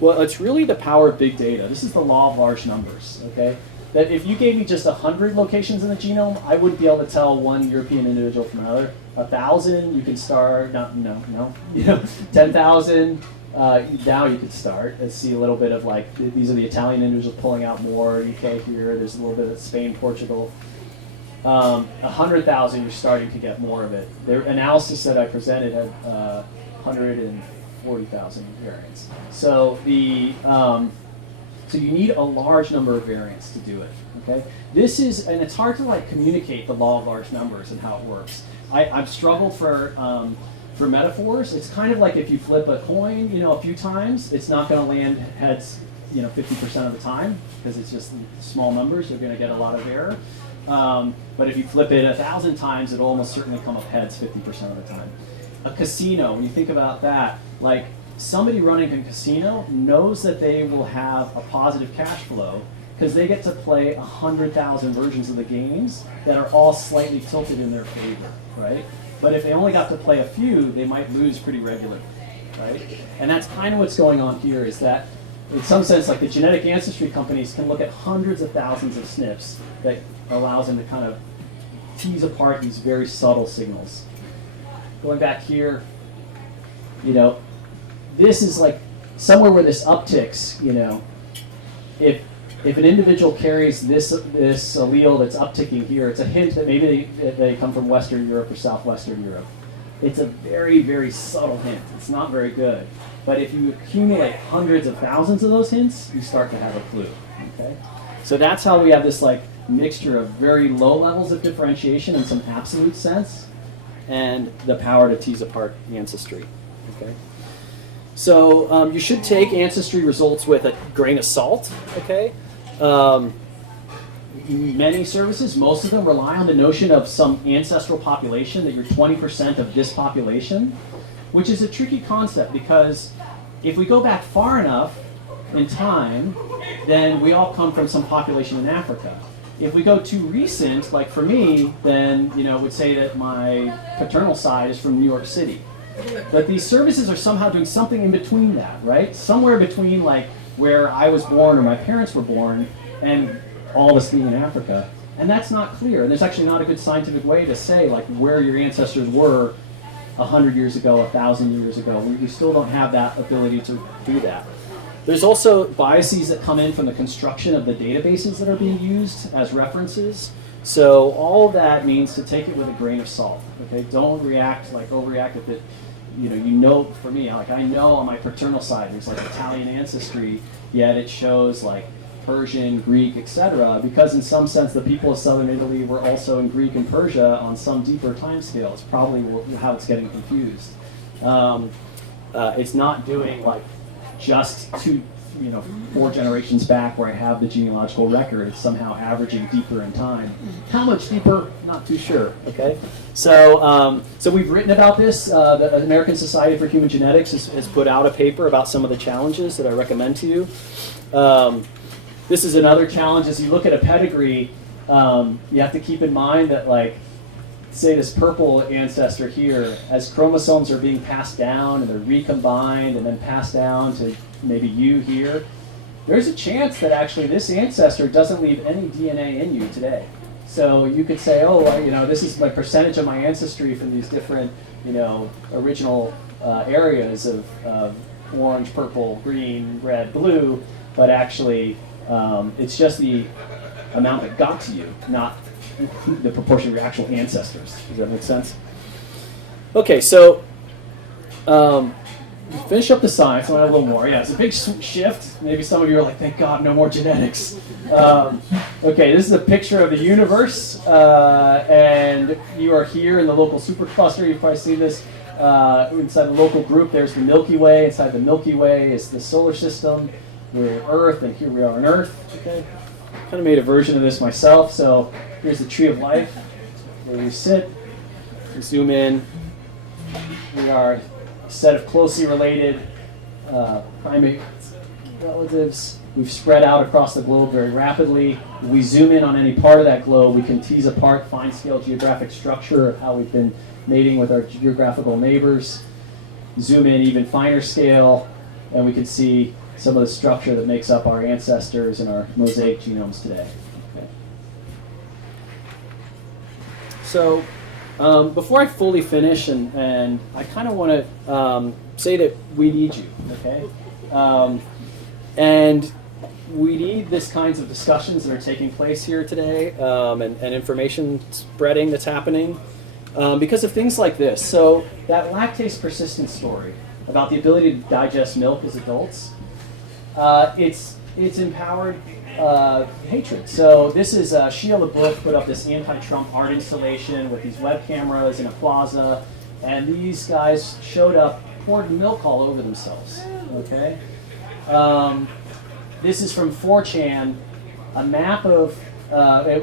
well, it's really the power of big data. This is the law of large numbers. Okay. That if you gave me just 100 locations in the genome, I wouldn't be able to tell one European individual from another. 1,000, you can start. 10,000, now you could start and see a little bit of these are the Italian individuals pulling out more. UK here, there's a little bit of Spain, Portugal. 100,000, you're starting to get more of it. The analysis that I presented had 140,000 variants. So So you need a large number of variants to do it. Okay, and it's hard to communicate the law of large numbers and how it works. I've struggled for metaphors. It's kind of like if you flip a coin, a few times, it's not going to land heads, 50% of the time because it's just small numbers. You're going to get a lot of error. But if you flip it 1,000 times, it'll almost certainly come up heads 50% of the time. A casino, when you think about that, somebody running a casino knows that they will have a positive cash flow because they get to play 100,000 versions of the games that are all slightly tilted in their favor, right? But if they only got to play a few, they might lose pretty regularly. right? And that's kind of what's going on here, is that in some sense, like the genetic ancestry companies can look at hundreds of thousands of SNPs that allows them to kind of tease apart these very subtle signals. Going back here, you know, this is like somewhere where this upticks, you know, if an individual carries this allele that's upticking here, it's a hint that maybe they come from Western Europe or Southwestern Europe. It's a very, very subtle hint. It's not very good. But if you accumulate hundreds of thousands of those hints, you start to have a clue. Okay? So that's how we have this like mixture of very low levels of differentiation in some absolute sense, and the power to tease apart ancestry. Okay? So you should take ancestry results with a grain of salt. Okay? Many services, most of them rely on the notion of some ancestral population, that you're 20% of this population, which is a tricky concept because if we go back far enough in time, then we all come from some population in Africa. If we go too recent, like for me, then I would say that my paternal side is from New York City. But these services are somehow doing something in between that, right? Somewhere between like where I was born or my parents were born and all of us being in Africa. And that's not clear. And there's actually not a good scientific way to say like where your ancestors were 100 years ago, 1,000 years ago. We still don't have that ability to do that. There's also biases that come in from the construction of the databases that are being used as references. So all of that means to take it with a grain of salt. Okay, don't overreact if it. For me, like I know on my paternal side there's like Italian ancestry, yet it shows like Persian, Greek, etc. Because in some sense the people of southern Italy were also in Greek and Persia on some deeper time scale. It's probably how it's getting confused. It's not doing like just 4 generations back where I have the genealogical record. It's somehow averaging deeper in time. How much deeper? Not too sure. Okay, so we've written about this. The American Society for Human Genetics has put out a paper about some of the challenges that I recommend to you. This is another challenge. As you look at a pedigree, you have to keep in mind that, like, say this purple ancestor here, as chromosomes are being passed down and they're recombined and then passed down to maybe you here, there's a chance that actually this ancestor doesn't leave any DNA in you today. So you could say, oh, this is my percentage of my ancestry from these different, original areas of orange, purple, green, red, blue, but actually it's just the amount that got to you, not the proportion of your actual ancestors. Does that make sense? Okay, so finish up the science. I want to have a little more. Yeah, it's a big shift. Maybe some of you are like, thank God, no more genetics. Okay, this is a picture of the universe, and you are here in the local supercluster. You've probably seen this. Inside the local group, there's the Milky Way. Inside the Milky Way is the solar system. We're Earth, and here we are on Earth. Okay, kind of made a version of this myself. So here's the tree of life, where we sit. We zoom in. We are a set of closely related primate relatives. We've spread out across the globe very rapidly. If we zoom in on any part of that globe, we can tease apart fine-scale geographic structure of how we've been mating with our geographical neighbors. Zoom in even finer scale, and we can see some of the structure that makes up our ancestors and our mosaic genomes today. Okay. So before I fully finish, and I kind of want to say that we need you, okay? And we need this kinds of discussions that are taking place here today, and information spreading that's happening because of things like this. So that lactase persistence story about the ability to digest milk as adults, it's empowered hatred. So this is Shia LaBeouf put up this anti-Trump art installation with these web cameras in a plaza, and these guys showed up, poured milk all over themselves. Okay, this is from 4chan, a map of.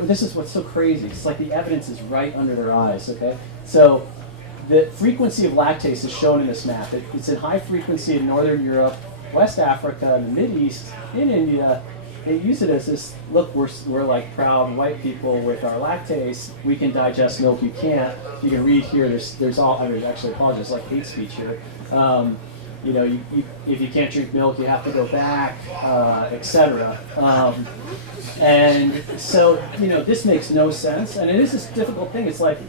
This is what's so crazy. It's like the evidence is right under their eyes. Okay, so the frequency of lactase is shown in this map. It's in high frequency in Northern Europe, West Africa, the Mideast, in India. They use it as this, look, we're like proud white people with our lactase. We can digest milk, you can't. You can read here, there's all, I mean, actually, I apologize, like hate speech here. if you can't drink milk, you have to go back, etc. And so, this makes no sense, and it is this difficult thing. It's like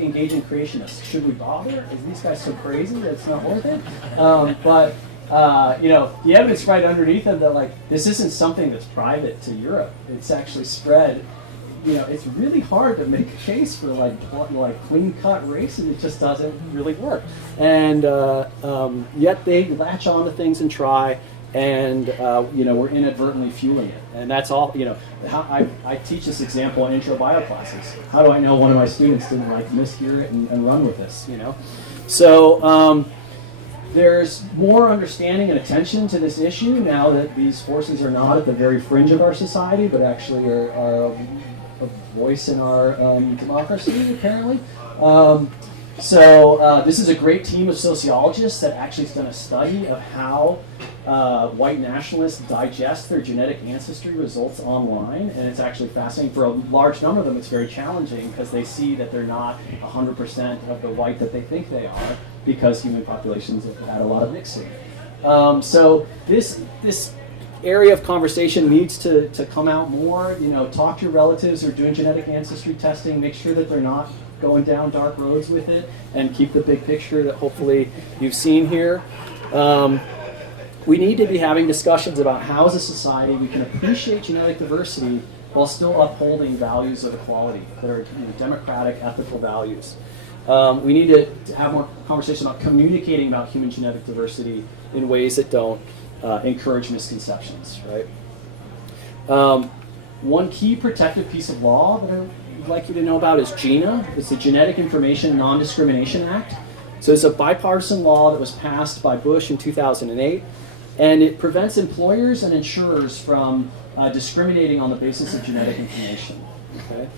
engaging creationists. Should we bother? Are these guys so crazy that it's not worth it? But the evidence right underneath them that this isn't something that's private to Europe. It's actually spread. It's really hard to make a case for clean-cut race, and it just doesn't really work. And yet they latch on to things and try, and we're inadvertently fueling it. And that's all. I teach this example in intro bio classes. How do I know one of my students didn't mishear it and run with this? So. There's more understanding and attention to this issue now that these forces are not at the very fringe of our society, but actually are a voice in our democracy, apparently. So this is a great team of sociologists that actually has done a study of how white nationalists digest their genetic ancestry results online, and it's actually fascinating. For a large number of them, it's very challenging because they see that they're not 100% of the white that they think they are, because human populations have had a lot of mixing. So this area of conversation needs to come out more. Talk to your relatives who are doing genetic ancestry testing. Make sure that they're not going down dark roads with it, and keep the big picture that hopefully you've seen here. We need to be having discussions about how, as a society, we can appreciate genetic diversity while still upholding values of equality that are democratic, ethical values. We need to have more conversation about communicating about human genetic diversity in ways that don't encourage misconceptions, right? One key protective piece of law that I'd like you to know about is GINA. It's the Genetic Information Non-Discrimination Act. So it's a bipartisan law that was passed by Bush in 2008, and it prevents employers and insurers from discriminating on the basis of genetic information. Okay?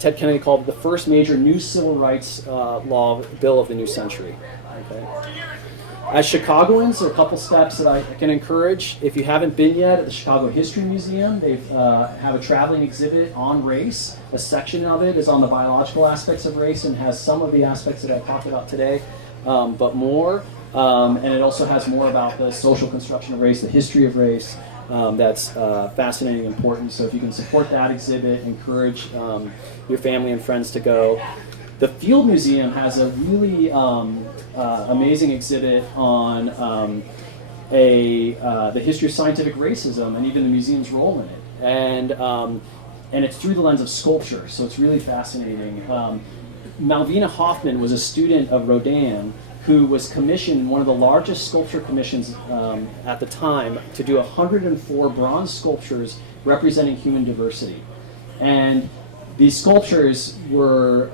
Ted Kennedy called it the first major new civil rights law bill of the new century. Okay? As Chicagoans, there are a couple steps that I can encourage. If you haven't been yet at the Chicago History Museum, they have a traveling exhibit on race. A section of it is on the biological aspects of race and has some of the aspects that I talked about today, but more. And it also has more about the social construction of race, the history of race. That's fascinating and important. So if you can support that exhibit, encourage your family and friends to go. The Field Museum has a really amazing exhibit on the history of scientific racism and even the museum's role in it. And it's through the lens of sculpture, so it's really fascinating. Malvina Hoffman was a student of Rodin who was commissioned in one of the largest sculpture commissions at the time to do 104 bronze sculptures representing human diversity. And these sculptures were,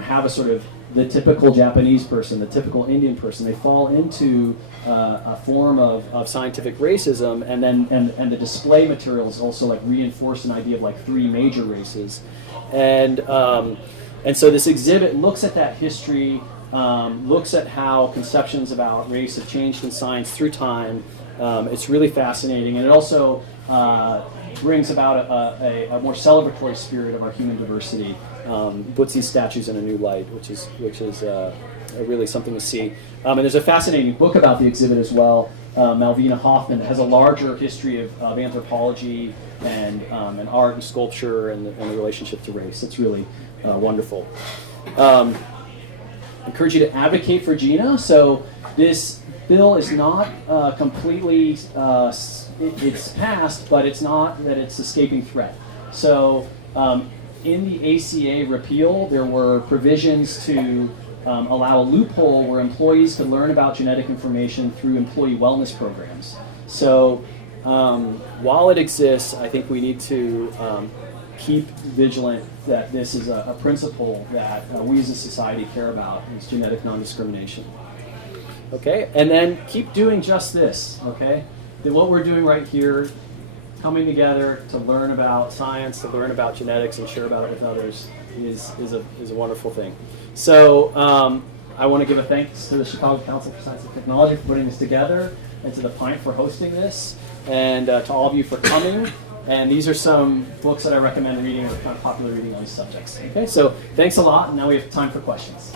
have a sort of the typical Japanese person, the typical Indian person. They fall into a form of scientific racism, and the display materials also reinforce an idea of three major races. And so this exhibit looks at that history, looks at how conceptions about race have changed in science through time. It's really fascinating, and it also brings about a more celebratory spirit of our human diversity. Puts these statues in a new light, which is really something to see. And there's a fascinating book about the exhibit as well, Malvina Hoffman, that has a larger history of anthropology and art and sculpture and the relationship to race. It's really wonderful. I encourage you to advocate for GINA. So this bill is not completely, it's passed, but it's not that it's escaping threat. So in the ACA repeal, there were provisions to allow a loophole where employees could learn about genetic information through employee wellness programs. So while it exists, I think we need to keep vigilant that this is a principle that we as a society care about. It's genetic non-discrimination. Okay, and then keep doing just this, okay? That what we're doing right here, coming together to learn about science, to learn about genetics and share about it with others is a wonderful thing. So I want to give a thanks to the Chicago Council for Science and Technology for putting this together, and to the Pint for hosting this, and to all of you for coming. And these are some books that I recommend reading, or kind of popular reading on these subjects. Okay, so thanks a lot, and now we have time for questions.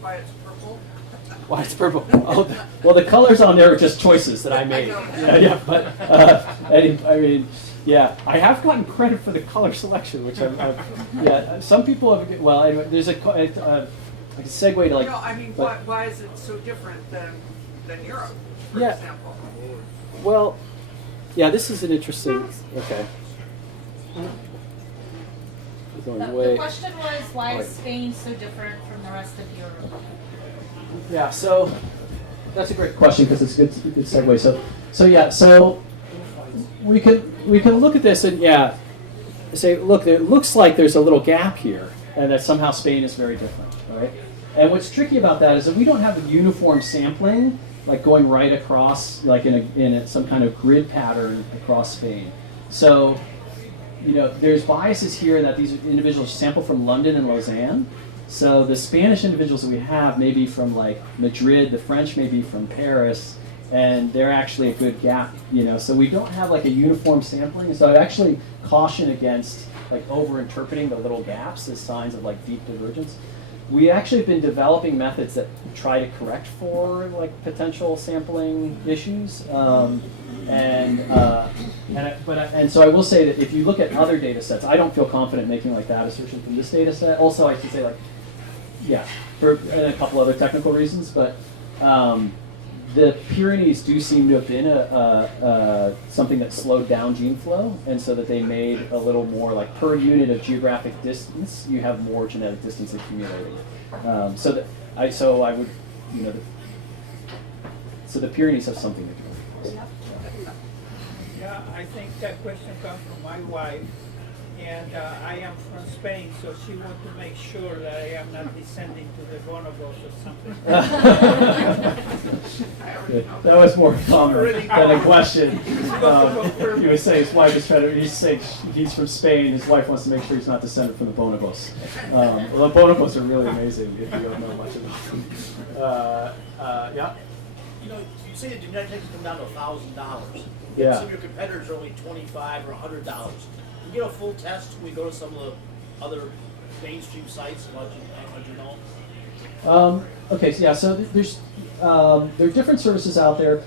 why it's purple? Why it's purple? Oh, well, the colors on there are just choices that I made. Yeah. But I mean, yeah, I have gotten credit for the color selection, which yeah. Some people have. Well, anyway, there's a segue to like. No, I mean, but, why is it so different than Europe, for Yeah. example? Well, yeah, this is an interesting. Okay. The question was, why is Spain so different from the rest of Europe? Yeah, so that's a great question because it's a good segue. So we can look at this and say, look, it looks like there's a little gap here, and that somehow Spain is very different, right? And what's tricky about that is that we don't have the uniform sampling, like going right across, like in some kind of grid pattern across Spain. So, there's biases here that these individuals sample from London and Lausanne. So the Spanish individuals that we have may be from like Madrid, the French may be from Paris, and they're actually a good gap, So we don't have like a uniform sampling. So I'd actually caution against like over-interpreting the little gaps as signs of like deep divergence. We actually have been developing methods that try to correct for like potential sampling issues. And so I will say that if you look at other data sets, I don't feel confident making like that assertion from this data set. Also, I should say for a couple other technical reasons, but the Pyrenees do seem to have been something that slowed down gene flow, and so that they made a little more like per unit of geographic distance, you have more genetic distance accumulating. So the Pyrenees have something to do with it. Yeah, I think that question comes from my wife, and I am from Spain, so she wants to make sure that I am not descending to the bonobos or something. That was more common than a question. He was saying his wife is trying to. He's saying he's from Spain. His wife wants to make sure he's not descended from the bonobos. Well, the bonobos are really amazing if you don't know much of them. Yeah. You say that genetics has come down to $1,000. Yeah. Some of your competitors are only $25 or $100. You get a full test when we go to some of the other mainstream sites about genome. Okay, so there are different services out there.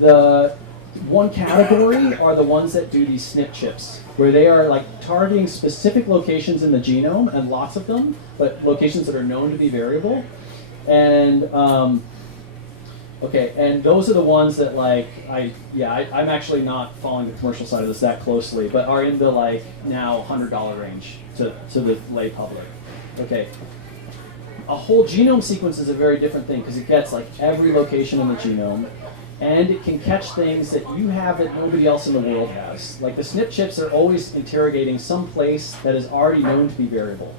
The one category are the ones that do these SNP chips, where they are like targeting specific locations in the genome, and lots of them, but locations that are known to be variable. And and those are the ones that I'm actually not following the commercial side of this that closely, but are in the now $100 range to the lay public. Okay. A whole genome sequence is a very different thing because it gets every location in the genome, and it can catch things that you have that nobody else in the world has. Like the SNP chips are always interrogating some place that is already known to be variable.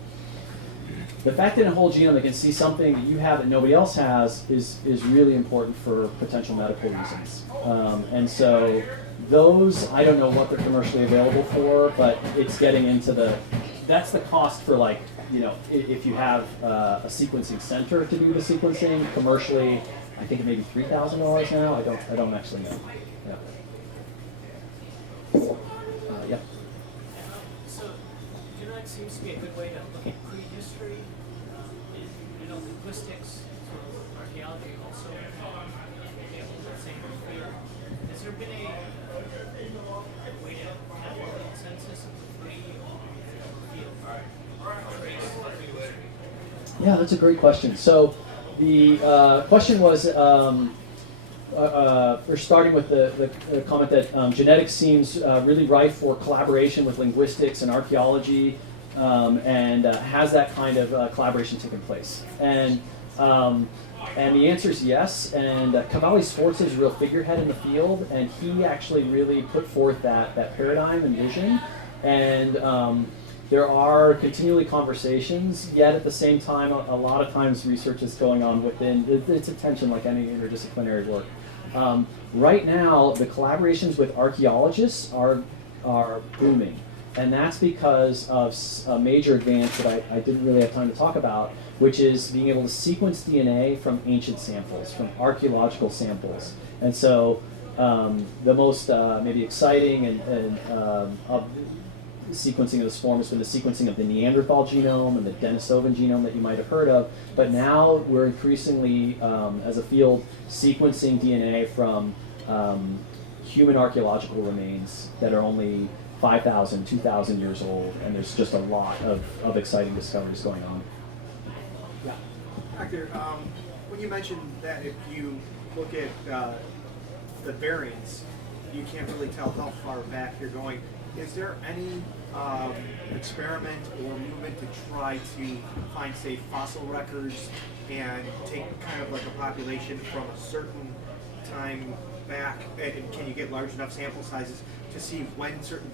The fact that in a whole genome they can see something that you have that nobody else has is really important for potential medical reasons. And so those, I don't know what they're commercially available for, but it's getting into that's the cost for if you have a sequencing center to do the sequencing commercially, I think it may be $3,000 now. I don't actually know. Yeah. So genetics seems to be a good way to look at prehistory. Linguistics, archaeology also be able to say clear. Has there been a way to have a consensus of the three field? Yeah, that's a great question. So the question was, we're starting with the comment that genetics seems really rife for collaboration with linguistics and archaeology, and has that kind of collaboration taken place? And the answer is yes. And Cavalli Sforza is a real figurehead in the field, and he actually really put forth that paradigm and vision. And there are continually conversations, yet at the same time, a lot of times research is going on within its attention, like any interdisciplinary work. Right now, the collaborations with archaeologists are booming. And that's because of a major advance that I didn't really have time to talk about, which is being able to sequence DNA from ancient samples, from archaeological samples. And so the most maybe exciting and sequencing of this form has been the sequencing of the Neanderthal genome and the Denisovan genome that you might have heard of. But now we're increasingly, as a field, sequencing DNA from human archaeological remains that are only 5,000, 2,000 years old, and there's just a lot of exciting discoveries going on. Yeah. Doctor, when you mentioned that if you look at the variants, you can't really tell how far back you're going. Is there any experiment or movement to try to find, say, fossil records and take kind of like a population from a certain time back, and can you get large enough sample sizes to see when certain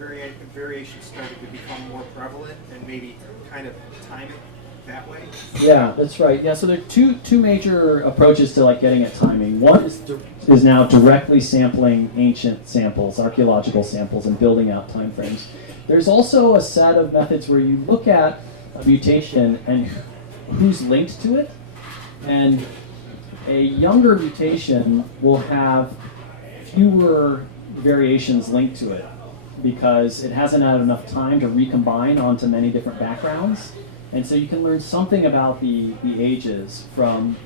variations started to become more prevalent and maybe kind of time it that way? Yeah, that's right. Yeah, so there are two major approaches to like getting at timing. One is now directly sampling ancient samples, archaeological samples, and building out time frames. There's also a set of methods where you look at a mutation and who's linked to it, and a younger mutation will have fewer variations linked to it because it hasn't had enough time to recombine onto many different backgrounds. And so you can learn something about the ages from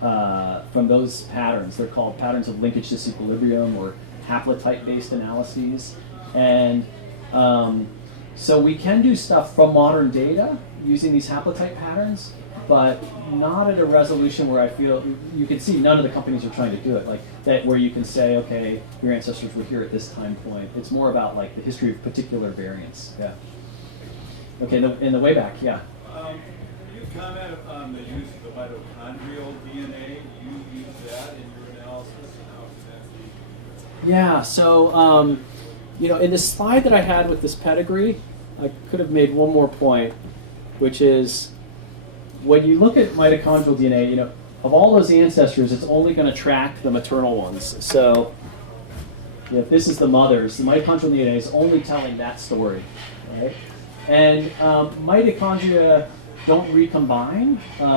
those patterns. They're called patterns of linkage disequilibrium or haplotype-based analyses. And so we can do stuff from modern data using these haplotype patterns, but not at a resolution where I feel you can see none of the companies are trying to do it, like that where you can say, okay, your ancestors were here at this time point. It's more about like the history of particular variants. Yeah. Okay, in the way back, yeah. You commented on the use of the mitochondrial DNA. You use that in your analysis, and how can that be? Yeah, so in the slide that I had with this pedigree, I could have made one more point, which is when you look at mitochondrial DNA, of all those ancestors, it's only going to track the maternal ones. So if this is the mother's, the mitochondrial DNA is only telling that story, right? And mitochondria don't recombine,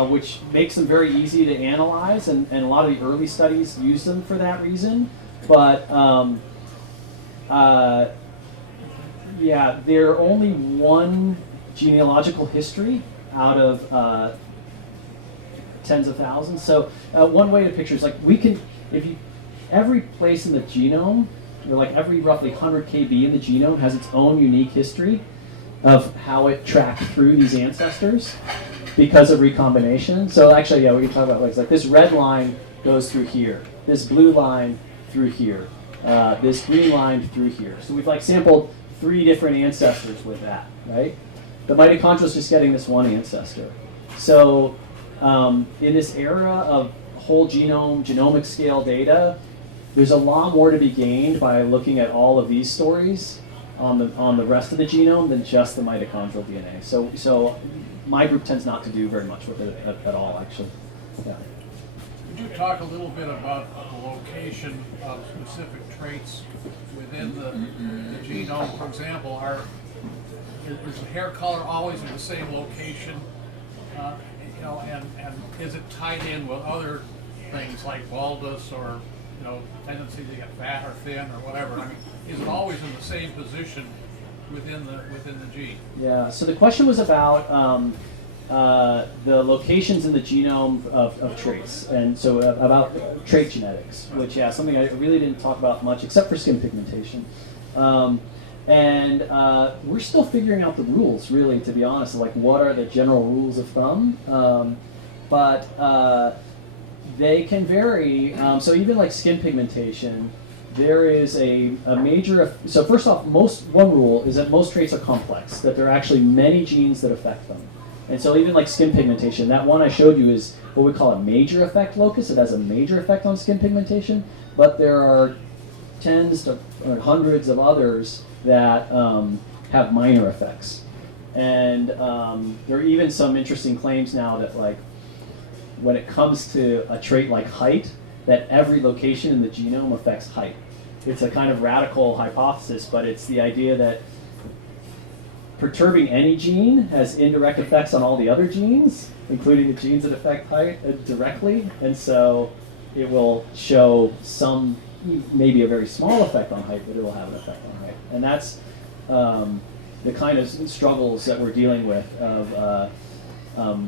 which makes them very easy to analyze, and a lot of the early studies use them for that reason. But they're only one genealogical history out of tens of thousands. So one way to picture is like every place in the genome, or like every roughly 100 kb in the genome has its own unique history of how it tracked through these ancestors because of recombination. So actually, we can talk about like this red line goes through here, this blue line through here, this green line through here. So we've like sampled 3 different ancestors with that, right? The mitochondria is just getting this one ancestor. So in this era of whole genome, genomic scale data, there's a lot more to be gained by looking at all of these stories on the rest of the genome than just the mitochondrial DNA. So my group tends not to do very much with it at all, actually. Yeah. Could you talk a little bit about the location of specific traits within the genome? For example, is the hair color always in the same location? And is it tied in with other things like baldness or tendency to get fat or thin or whatever? I mean, is it always in the same position within the gene? Yeah. So the question was about the locations in the genome of traits, and so about trait genetics, which something I really didn't talk about much except for skin pigmentation. And we're still figuring out the rules, really, to be honest, like what are the general rules of thumb. But they can vary. So even like skin pigmentation, there is a major. So first off, one rule is that most traits are complex, that there are actually many genes that affect them. And so even like skin pigmentation, that one I showed you is what we call a major effect locus. It has a major effect on skin pigmentation, but there are tens or hundreds of others that have minor effects. And there are even some interesting claims now that like when it comes to a trait like height, that every location in the genome affects height. It's a kind of radical hypothesis, but it's the idea that perturbing any gene has indirect effects on all the other genes, including the genes that affect height directly, and so it will show maybe a very small effect on height, but it will have an effect on height. And that's the kind of struggles that we're dealing with of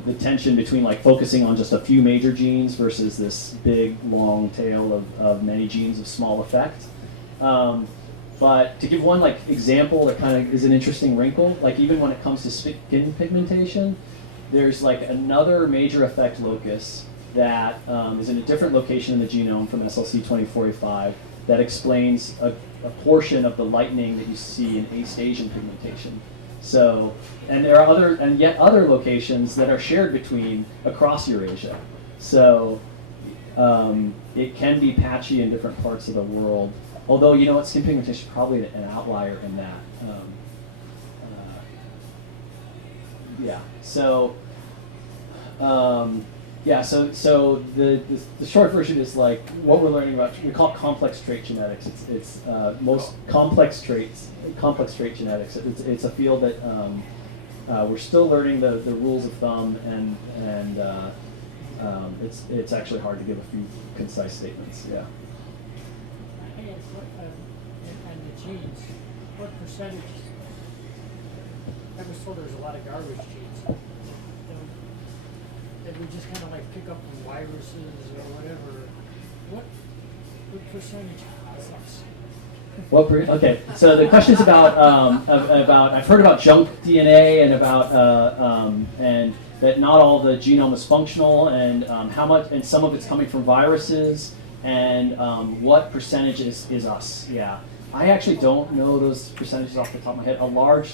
the tension between like focusing on just a few major genes versus this big long tail of many genes of small effect. But to give one like example that kind of is an interesting wrinkle, like even when it comes to skin pigmentation, there's like another major effect locus that is in a different location in the genome from SLC 2045 that explains a portion of the lightening that you see in East Asian pigmentation. So, and there are yet other locations that are shared across Eurasia. So, it can be patchy in different parts of the world. Although, you know what, skin pigmentation is probably an outlier in that. Yeah. So, so the short version is like what we're learning about. We call it complex trait genetics. It's most complex trait genetics. It's a field that we're still learning the rules of thumb, and it's actually hard to give a few concise statements. Yeah. And the genes, what percentage? I was told there's a lot of garbage genes. That we just kind of like pick up from viruses or whatever. What percentage is us? Okay, so the question is about I've heard about junk DNA and about and that not all the genome is functional, and how much, and some of it's coming from viruses, and what percentage is us? Yeah, I actually don't know those percentages off the top of my head. A large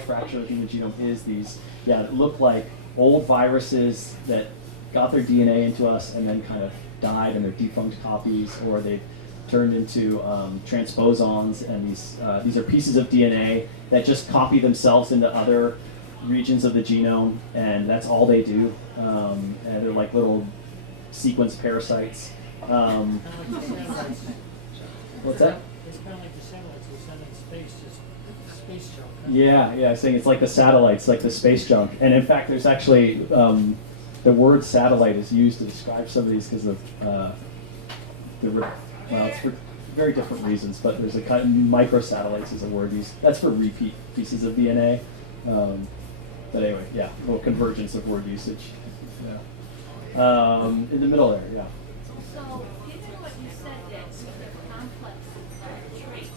fraction of the human genome is these, that look like old viruses that got their DNA into us and then kind of died, and they're defunct copies, or they've turned into transposons, and these are pieces of DNA that just copy themselves into other regions of the genome, and that's all they do. And they're like little sequence parasites. What's that? It's kind of like the satellites we send in space, just space junk. Yeah, I'm saying it's like the satellites, like the space junk. And in fact, there's actually, the word satellite is used to describe some of these because of, it's for very different reasons, but there's a kind of microsatellites is a word used. That's for repeat pieces of DNA. But anyway, yeah, a little convergence of word usage. Yeah. In the middle there, yeah. So, given what you said, that they're complex traits,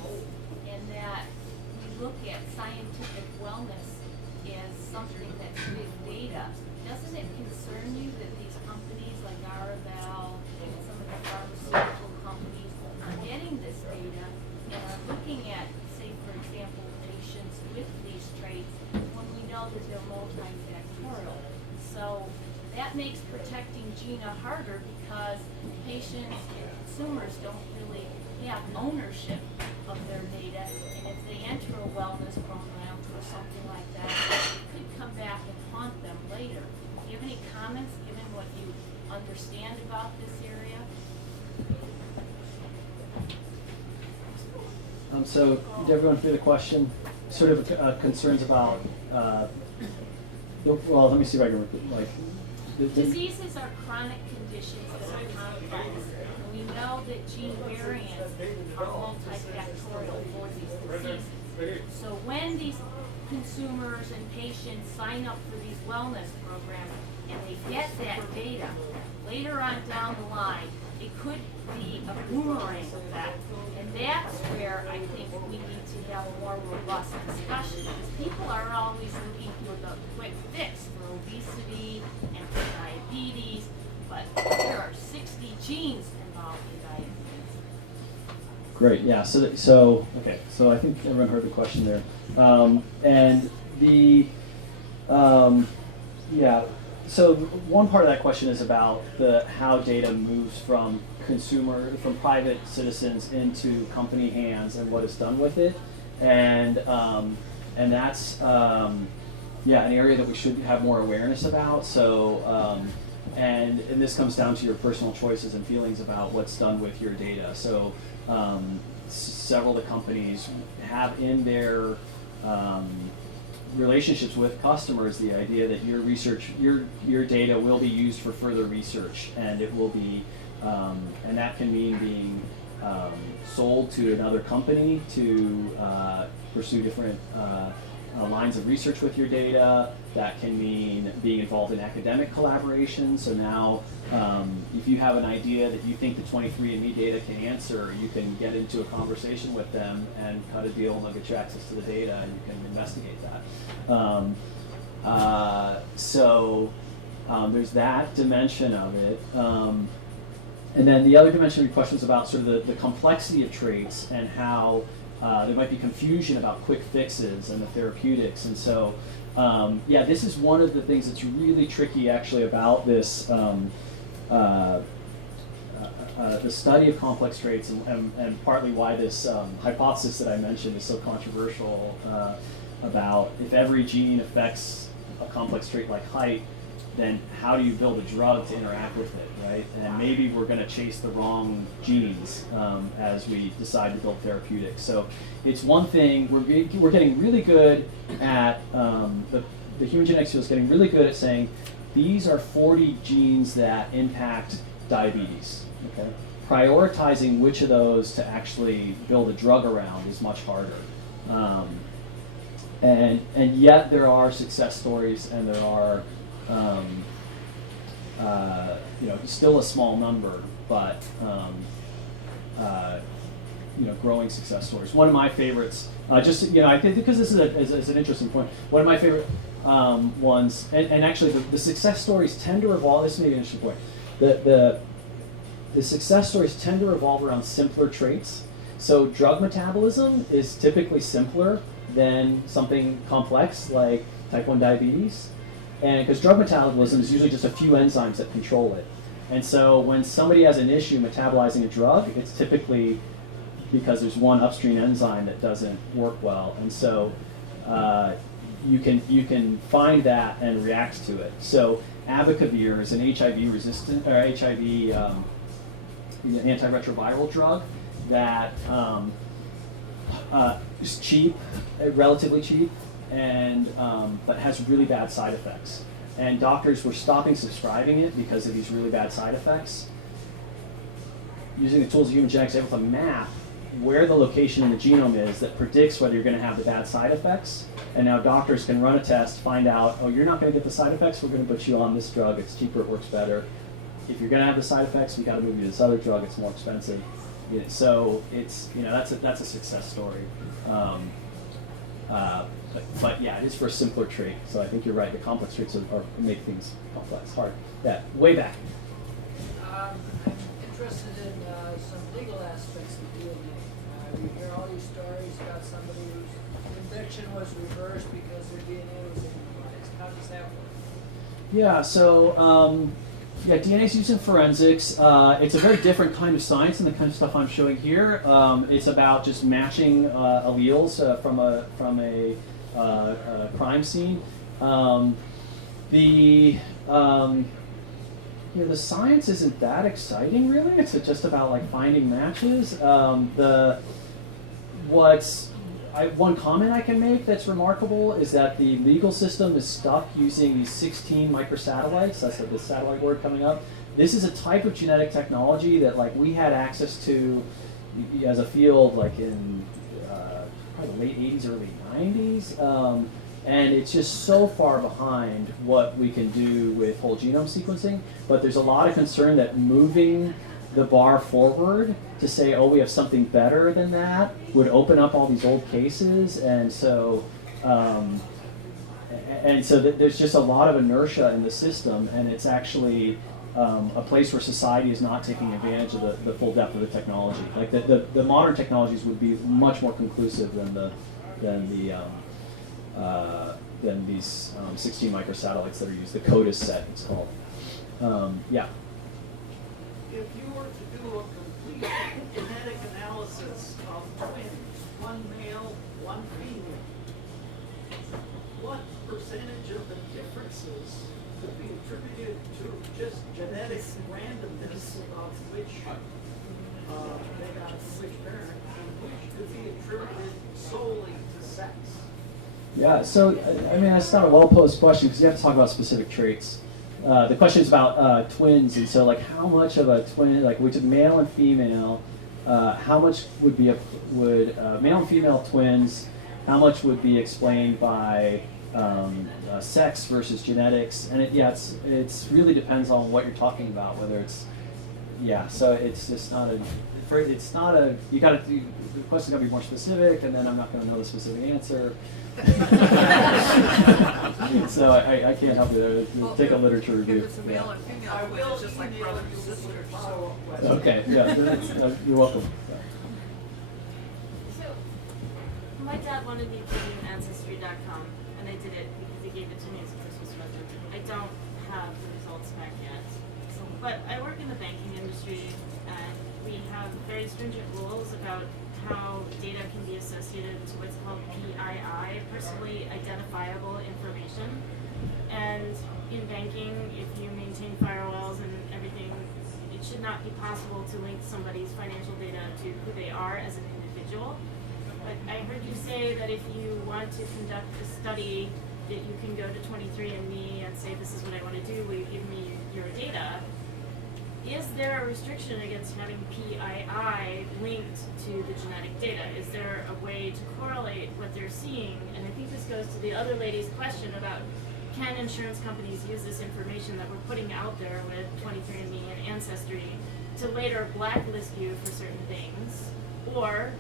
and that we look at scientific wellness as something that's big data, doesn't it concern you that these companies like Aravel and some of the pharmaceutical companies are getting this data and are looking at, say, for example, patients with these traits when we know that they're multifactorial? So that makes protecting GINA harder because patients and consumers don't really have ownership of their data, and if they enter a wellness program or something like that, it could come back and haunt them later. Do you have any comments given what you understand about this area? So did everyone hear the question? Sort of concerns about, well, let me see if I can repeat, like, diseases are chronic conditions that are complex, and we know that gene variants are multifactorial for these diseases. So when these consumers and patients sign up for these wellness programs and they get that data, later on down the line, it could be a boomerang effect. And that's where I think we need to have a more robust discussion, because people are always looking for the quick fix for obesity and for diabetes, but there are 60 genes involved in diabetes. Great, yeah, okay, so I think everyone heard the question there. And the, so one part of that question is about how data moves from private citizens into company hands and what is done with it. And that's, an area that we should have more awareness about. So, and this comes down to your personal choices and feelings about what's done with your data. So, several of the companies have in their relationships with customers the idea that your data will be used for further research, and it will be, and that can mean being sold to another company to pursue different lines of research with your data. That can mean being involved in academic collaboration. So now, if you have an idea that you think the 23andMe data can answer, you can get into a conversation with them and cut a deal, and they'll get you access to the data, and you can investigate that. There's that dimension of it. And then the other dimension of your question is about sort of the complexity of traits and how there might be confusion about quick fixes and the therapeutics. And so, yeah, this is one of the things that's really tricky actually about this, the study of complex traits, and partly why this hypothesis that I mentioned is so controversial about if every gene affects a complex trait like height, then how do you build a drug to interact with it, right? And maybe we're going to chase the wrong genes as we decide to build therapeutics. So it's one thing, we're getting really good at, the human genetics field is getting really good at saying, these are 40 genes that impact diabetes, okay? Prioritizing which of those to actually build a drug around is much harder. And yet there are success stories, and there are still a small number, but growing success stories. One of my favorites, I think because this is an interesting point. One of my favorite ones, and actually the success stories tend to revolve. This may be an interesting point. The success stories tend to revolve around simpler traits. So drug metabolism is typically simpler than something complex like type 1 diabetes. And because drug metabolism is usually just a few enzymes that control it. And so when somebody has an issue metabolizing a drug, it's typically because there's one upstream enzyme that doesn't work well. And so you can find that and react to it. So abacavir is an HIV resistant, or HIV antiretroviral drug that is cheap, relatively cheap, and but has really bad side effects. And doctors were stopping prescribing it because of these really bad side effects. Using the tools of human genetics, able to map where the location in the genome is that predicts whether you're going to have the bad side effects. And now doctors can run a test, find out, oh, you're not going to get the side effects, we're going to put you on this drug, it's cheaper, it works better. If you're going to have the side effects, we got to move you to this other drug, it's more expensive. So it's, that's a success story. But yeah, it is for a simpler trait. So I think you're right. The complex traits make things complex, hard. Yeah, way back. I'm interested in some legal aspects of DNA. You hear all these stories about somebody whose conviction was reversed because their DNA was immunized. How does that work? Yeah. So DNA is used in forensics. It's a very different kind of science than the kind of stuff I'm showing here. It's about just matching alleles from a crime scene. The science isn't that exciting, really. It's just about like finding matches. One comment I can make that's remarkable is that the legal system is stuck using these 16 microsatellites. That's the satellite word coming up. This is a type of genetic technology that like we had access to as a field like in probably the late 80s, early 90s. And it's just so far behind what we can do with whole genome sequencing. But there's a lot of concern that moving the bar forward to say, oh, we have something better than that would open up all these old cases. And so there's just a lot of inertia in the system, and it's actually a place where society is not taking advantage of the full depth of the technology. Like the modern technologies would be much more conclusive than these 16 microsatellites that are used. The CODIS set, it's called. Yeah. If you were to do a complete genetic analysis of twins, one male, one female, what percentage of the differences could be attributed to just genetic randomness of which they got which parent, and which could be attributed solely to sex? Yeah, so, I mean, that's not a well-posed question because you have to talk about specific traits. The question is about twins, and so, like, how much of a twin, like, which is male and female, how much would male and female twins how much would be explained by sex versus genetics, and it's really depends on what you're talking about, whether it's, so it's just not a, you gotta do, the question's gotta be more specific, and then I'm not gonna know the specific answer. So I can't help you there. Take a literature review. If it's a male and female, which is just like brothers and sisters. Okay, you're welcome. So, my dad wanted me to do ancestry.com, and I did it because he gave it to me as a Christmas present. I don't have the results back yet. But I work in the banking industry, and we have very stringent rules about how data can be associated to what's called PII, personally identifiable information. And in banking, if you maintain firewalls and everything, it should not be possible to link somebody's financial data to who they are as an individual. But I heard you say that if you want to conduct a study, that you can go to 23andMe and say, this is what I want to do, will you give me your data? Is there a restriction against having PII linked to the genetic data? Is there a way to correlate what they're seeing? And I think this goes to the other lady's question about, can insurance companies use this information that we're putting out there with 23andMe and Ancestry to later blacklist you for certain things? Or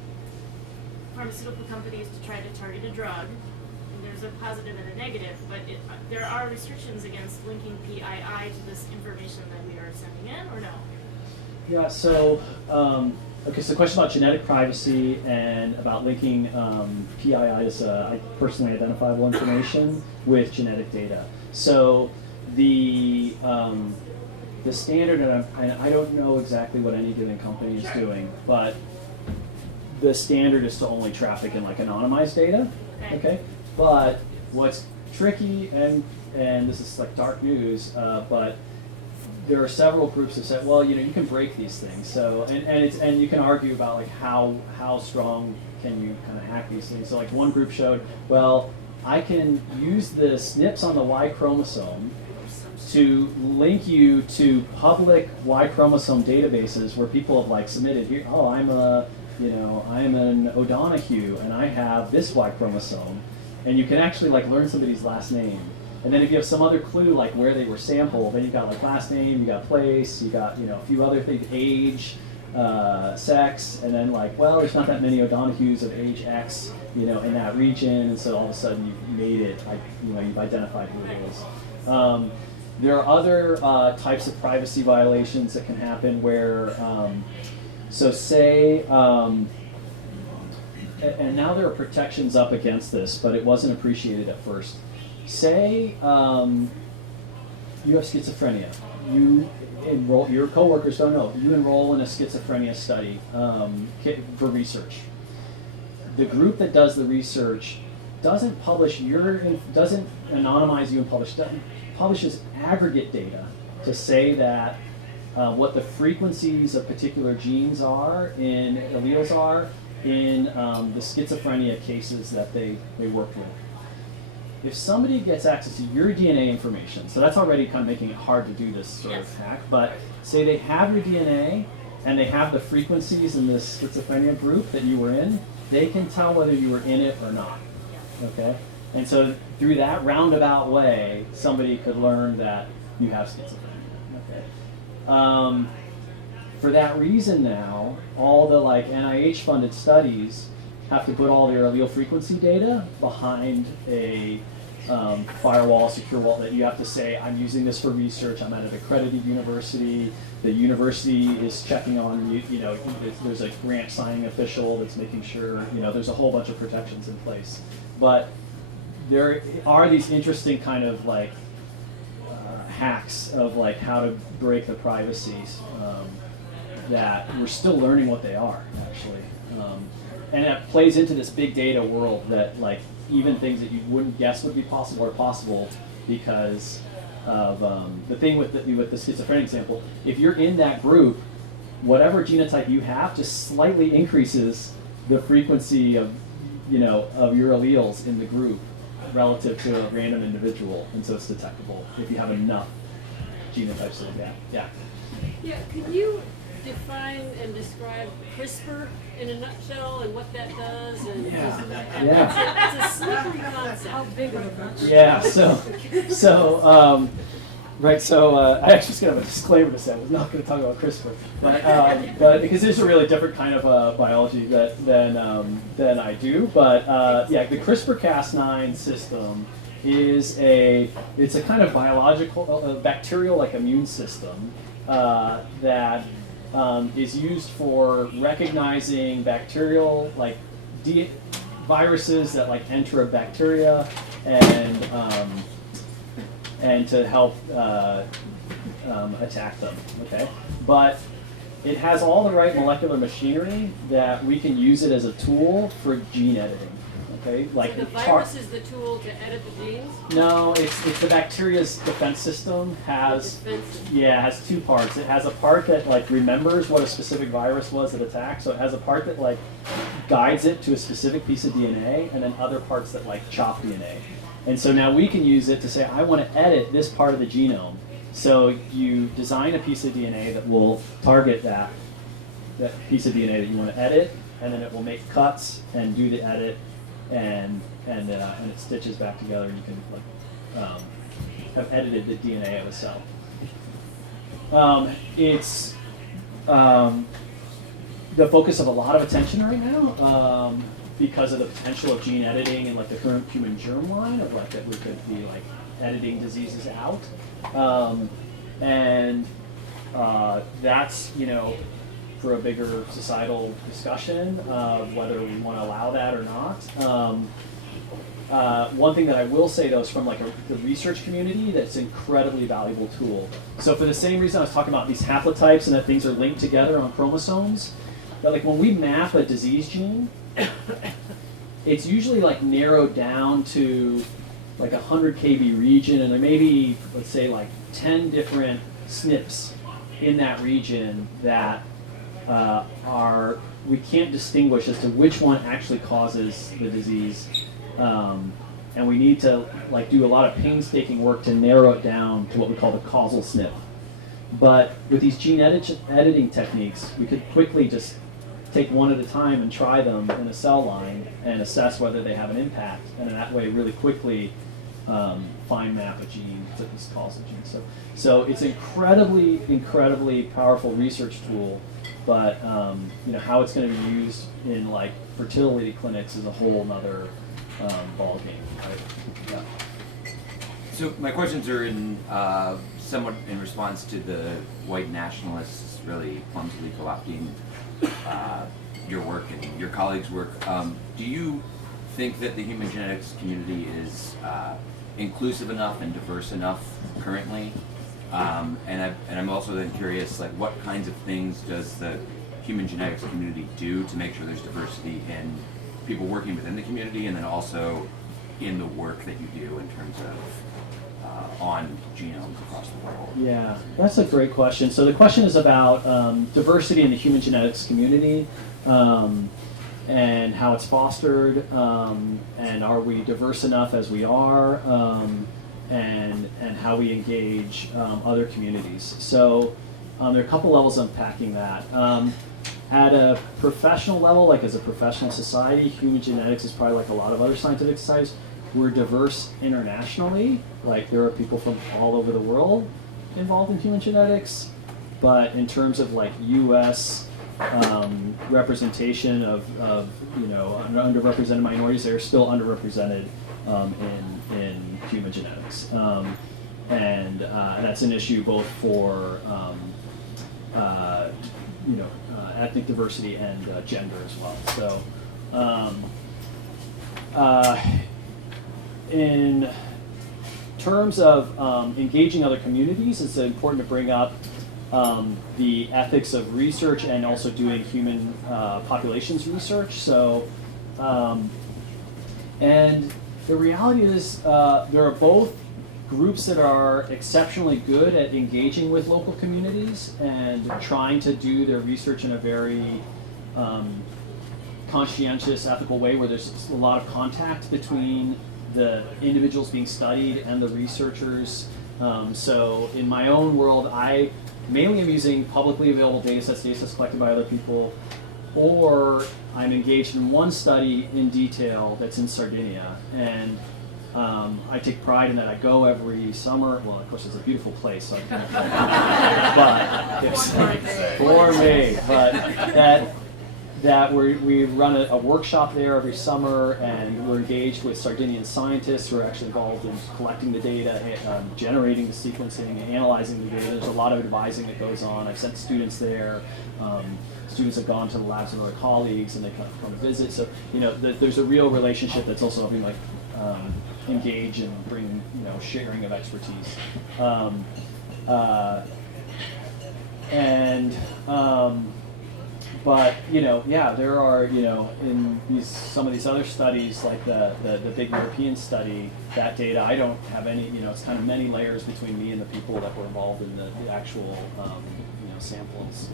pharmaceutical companies to try to target a drug? And there's a positive and a negative, but there are restrictions against linking PII to this information that we are sending in, or no? Yeah, so, okay, so the question about genetic privacy and about linking PII as personally identifiable information with genetic data. So the standard, and I don't know exactly what any given company is doing, but the standard is to only traffic in like anonymized data, okay? But what's tricky, and this is like dark news, but there are several groups that said, well, you can break these things. So, and you can argue about like how strong can you kind of hack these things. So like one group showed, well, I can use the SNPs on the Y chromosome to link you to public Y chromosome databases where people have like submitted here, oh, I'm an O'Donoghue and I have this Y chromosome. And you can actually like learn somebody's last name. And then if you have some other clue like where they were sampled, then you got like last name, you got place, you got a few other things, age, sex, and then like, well, there's not that many O'Donoghues of age X, in that region, and so all of a sudden you've made it, like, you've identified who it is. There are other types of privacy violations that can happen where, so say, and now there are protections up against this, but it wasn't appreciated at first. Say you have schizophrenia. You enroll, your coworkers don't know, you enroll in a schizophrenia study for research. The group that does the research doesn't doesn't anonymize you and publishes aggregate data to say that what the frequencies of particular genes are in alleles are in the schizophrenia cases that they worked with. If somebody gets access to your DNA information, so that's already kind of making it hard to do this sort of hack, but say they have your DNA and they have the frequencies in this schizophrenia group that you were in, they can tell whether you were in it or not, okay? And so through that roundabout way, somebody could learn that you have schizophrenia, okay? For that reason now, all the like NIH-funded studies have to put all their allele frequency data behind a firewall, secure wall, that you have to say, I'm using this for research, I'm at an accredited university, the university is checking on you, there's a grant signing official that's making sure, there's a whole bunch of protections in place. But there are these interesting kind of like hacks of like how to break the privacies that we're still learning what they are, actually. And it plays into this big data world that like even things that you wouldn't guess would be possible are possible because of the thing with the schizophrenic example. If you're in that group, whatever genotype you have just slightly increases the frequency of your alleles in the group relative to a random individual, and so it's detectable if you have enough genotypes to look at. Yeah. Yeah, could you define and describe CRISPR in a nutshell and what that does? And Yeah. it's a slippery concept. How big of a concept? Yeah. Right, so I actually just got a disclaimer to say I was not going to talk about CRISPR, but because there's a really different kind of biology than I do. But yeah, the CRISPR-Cas9 system is it's a kind of biological, bacterial like immune system that is used for recognizing bacterial like viruses that like enter a bacteria and to help attack them, okay? But it has all the right molecular machinery that we can use it as a tool for gene editing, okay? Like so the virus is the tool to edit the genes? No, it's the bacteria's defense system has two parts. It has a part that like remembers what a specific virus was that attacked, so it has a part that like guides it to a specific piece of DNA, and then other parts that like chop DNA. And so now we can use it to say, I want to edit this part of the genome. So you design a piece of DNA that will target that piece of DNA that you want to edit, and then it will make cuts and do the edit, and it stitches back together, and you can like have edited the DNA of a cell. It's the focus of a lot of attention right now. Because of the potential of gene editing and like the current human germline of like that we could be like editing diseases out, and that's for a bigger societal discussion of whether we want to allow that or not. One thing that I will say though is from like the research community that's an incredibly valuable tool. So for the same reason I was talking about these haplotypes and that things are linked together on chromosomes, that like when we map a disease gene, it's usually like narrowed down to like 100 kb region, and there may be, let's say, like 10 different SNPs in that region that we can't distinguish as to which one actually causes the disease, and we need to like do a lot of painstaking work to narrow it down to what we call the causal SNP. But with these gene editing techniques, we could quickly just take one at a time and try them in a cell line and assess whether they have an impact, and in that way really quickly fine map a gene to this causal gene. So it's incredibly powerful research tool, but how it's going to be used in like fertility clinics is a whole nother ball game, right? Yeah. So my questions are somewhat in response to the white nationalists really clumsily co-opting your work and your colleagues' work. Do you think that the human genetics community is inclusive enough and diverse enough currently? And I'm also then curious, like, what kinds of things does the human genetics community do to make sure there's diversity in people working within the community, and then also in the work that you do in terms of on genomes across the world? Yeah, that's a great question. So the question is about diversity in the human genetics community, and how it's fostered, and are we diverse enough as we are, and how we engage other communities. So there are a couple levels of unpacking that. At a professional level, like as a professional society, human genetics is probably like a lot of other scientific societies. We're diverse internationally, like there are people from all over the world involved in human genetics, but in terms of like U.S. Representation of underrepresented minorities, they're still underrepresented in human genetics, and that's an issue both for ethnic diversity and gender as well. So in terms of engaging other communities, it's important to bring up the ethics of research and also doing human populations research. So, and the reality is there are both groups that are exceptionally good at engaging with local communities and trying to do their research in a very conscientious, ethical way where there's a lot of contact between the individuals being studied and the researchers, So in my own world, I mainly am using publicly available data sets collected by other people, or I'm engaged in one study in detail that's in Sardinia, and I take pride in that. I go every summer. Well, of course, it's a beautiful place, so I can't. But it's for me. But that we run a workshop there every summer, and we're engaged with Sardinian scientists who are actually involved in collecting the data, generating the sequencing, analyzing the data. There's a lot of advising that goes on. I've sent students there. Students have gone to the labs of other colleagues, and they come visit. So there's a real relationship that's also helping engage and bring sharing of expertise. But there are in some of these other studies, like the big European study, that data I don't have any. It's kind of many layers between me and the people that were involved in the actual samples,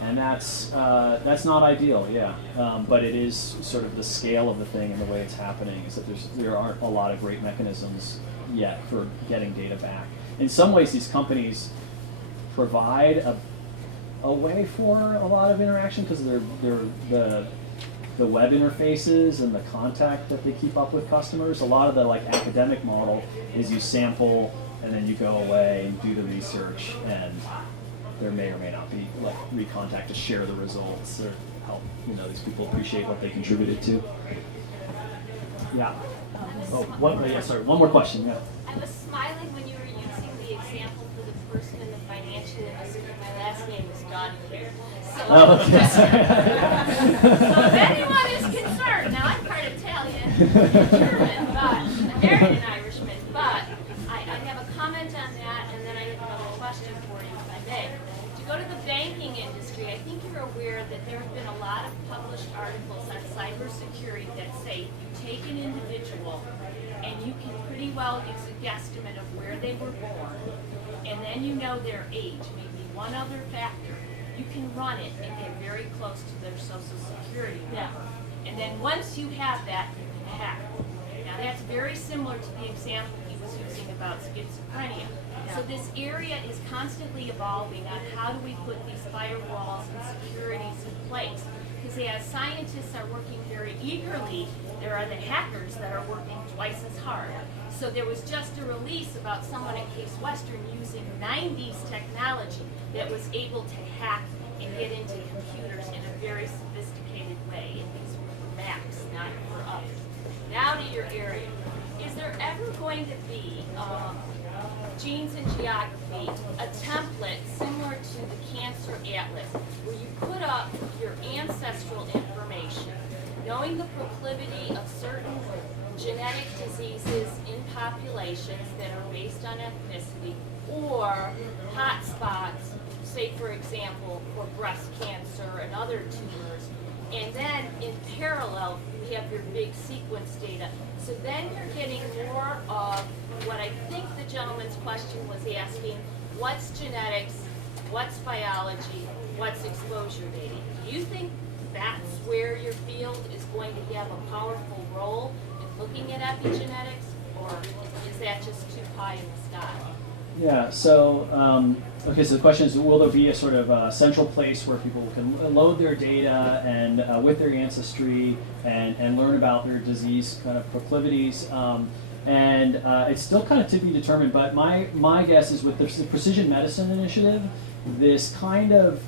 and that's not ideal. But it is sort of the scale of the thing and the way it's happening is that there aren't a lot of great mechanisms yet for getting data back. In some ways, these companies provide a way for a lot of interaction because they're the web interfaces and the contact that they keep up with customers. A lot of the academic model is you sample and then you go away and do the research, and there may or may not be recontact to share the results or help these people appreciate what they contributed to. Yeah. One more question. Yeah. I was smiling when you were using the example for the person in the financial industry. My last name is Don here. So, okay. So if anyone is concerned, now I'm part Italian, German, but American Irishman, but I have a comment on that, and then I have another question for you, if I may. To go to the banking industry, I think you're aware that there have been a lot of published articles on cybersecurity that say you take an individual and you can pretty well use a guesstimate of where they were born, and then their age, maybe one other factor. You can run it and get very close to their social security number. And then once you have that, you can hack. Now that's very similar to the example he was using about schizophrenia. So this area is constantly evolving on how do we put these firewalls and securities in place. Because as scientists are working very eagerly, there are the hackers that are working twice as hard. So there was just a release about someone at Case Western using 90s technology that was able to hack and get into computers in a very sophisticated way. And these were for Macs, not for others. Now to your area. Is there ever going to be genes and geography, a template similar to the Cancer Atlas, where you put up your ancestral information, knowing the proclivity of certain genetic diseases in populations that are based on ethnicity, or hotspots, say for example, for breast cancer and other tumors, and then in parallel, we have your big sequence data. So then you're getting more of what I think the gentleman's question was asking, what's genetics, what's biology, what's exposure data? Do you think that's where your field is going to have a powerful role in looking at epigenetics, or is that just too pie in the sky? Yeah, so, so the question is, will there be a sort of central place where people can load their data and with their ancestry and learn about their disease kind of proclivities? It's still kind of to be determined, but my guess is with the Precision Medicine Initiative, this kind of,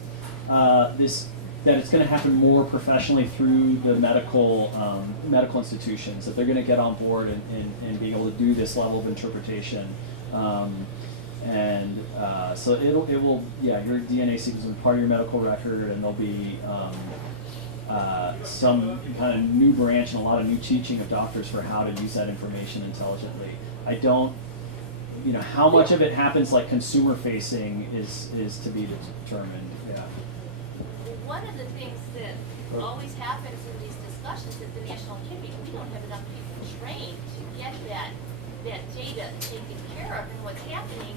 that it's going to happen more professionally through the medical institutions, that they're going to get on board and be able to do this level of interpretation. So it will, your DNA sequence will be part of your medical record, and there'll be some kind of new branch and a lot of new teaching of doctors for how to use that information intelligently. I don't, how much of it happens like consumer facing is to be determined. Yeah. One of the things that always happens in these discussions at the National Academy, we don't have enough people trained to get that data taken care of. And what's happening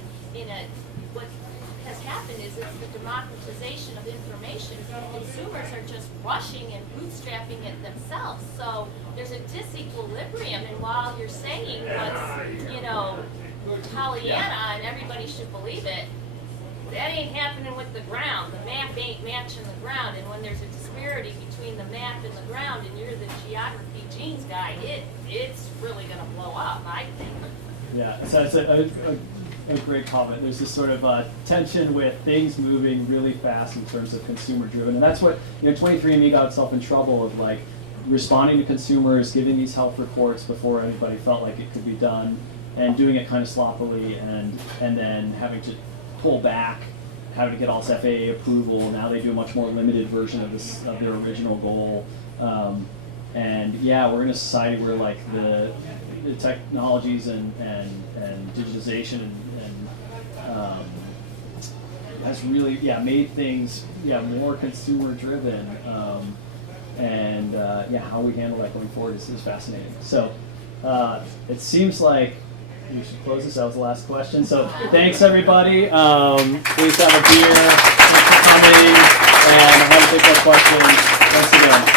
what has happened is it's the democratization of information. Consumers are just rushing and bootstrapping it themselves. So there's a disequilibrium, and while you're saying what's, you know, Pollyanna and everybody should believe it, that ain't happening with the ground. The map ain't matching the ground, and when there's a disparity between the map and the ground, and you're the geography genes guy, it's really going to blow up, I think. Yeah, so it's a great comment. There's this sort of tension with things moving really fast in terms of consumer driven, and that's what 23andMe got itself in trouble of, like responding to consumers, giving these health reports before anybody felt like it could be done, and doing it kind of sloppily, and then having to pull back, having to get all this FAA approval. Now they do a much more limited version of their original goal. And yeah, we're in a society where like the technologies and digitization and has really made things more consumer driven. And how we handle that going forward is fascinating. So it seems like we should close this. That was the last question. So thanks everybody. Please have a beer. Thanks for coming. And I'm happy to take those questions. Thanks again.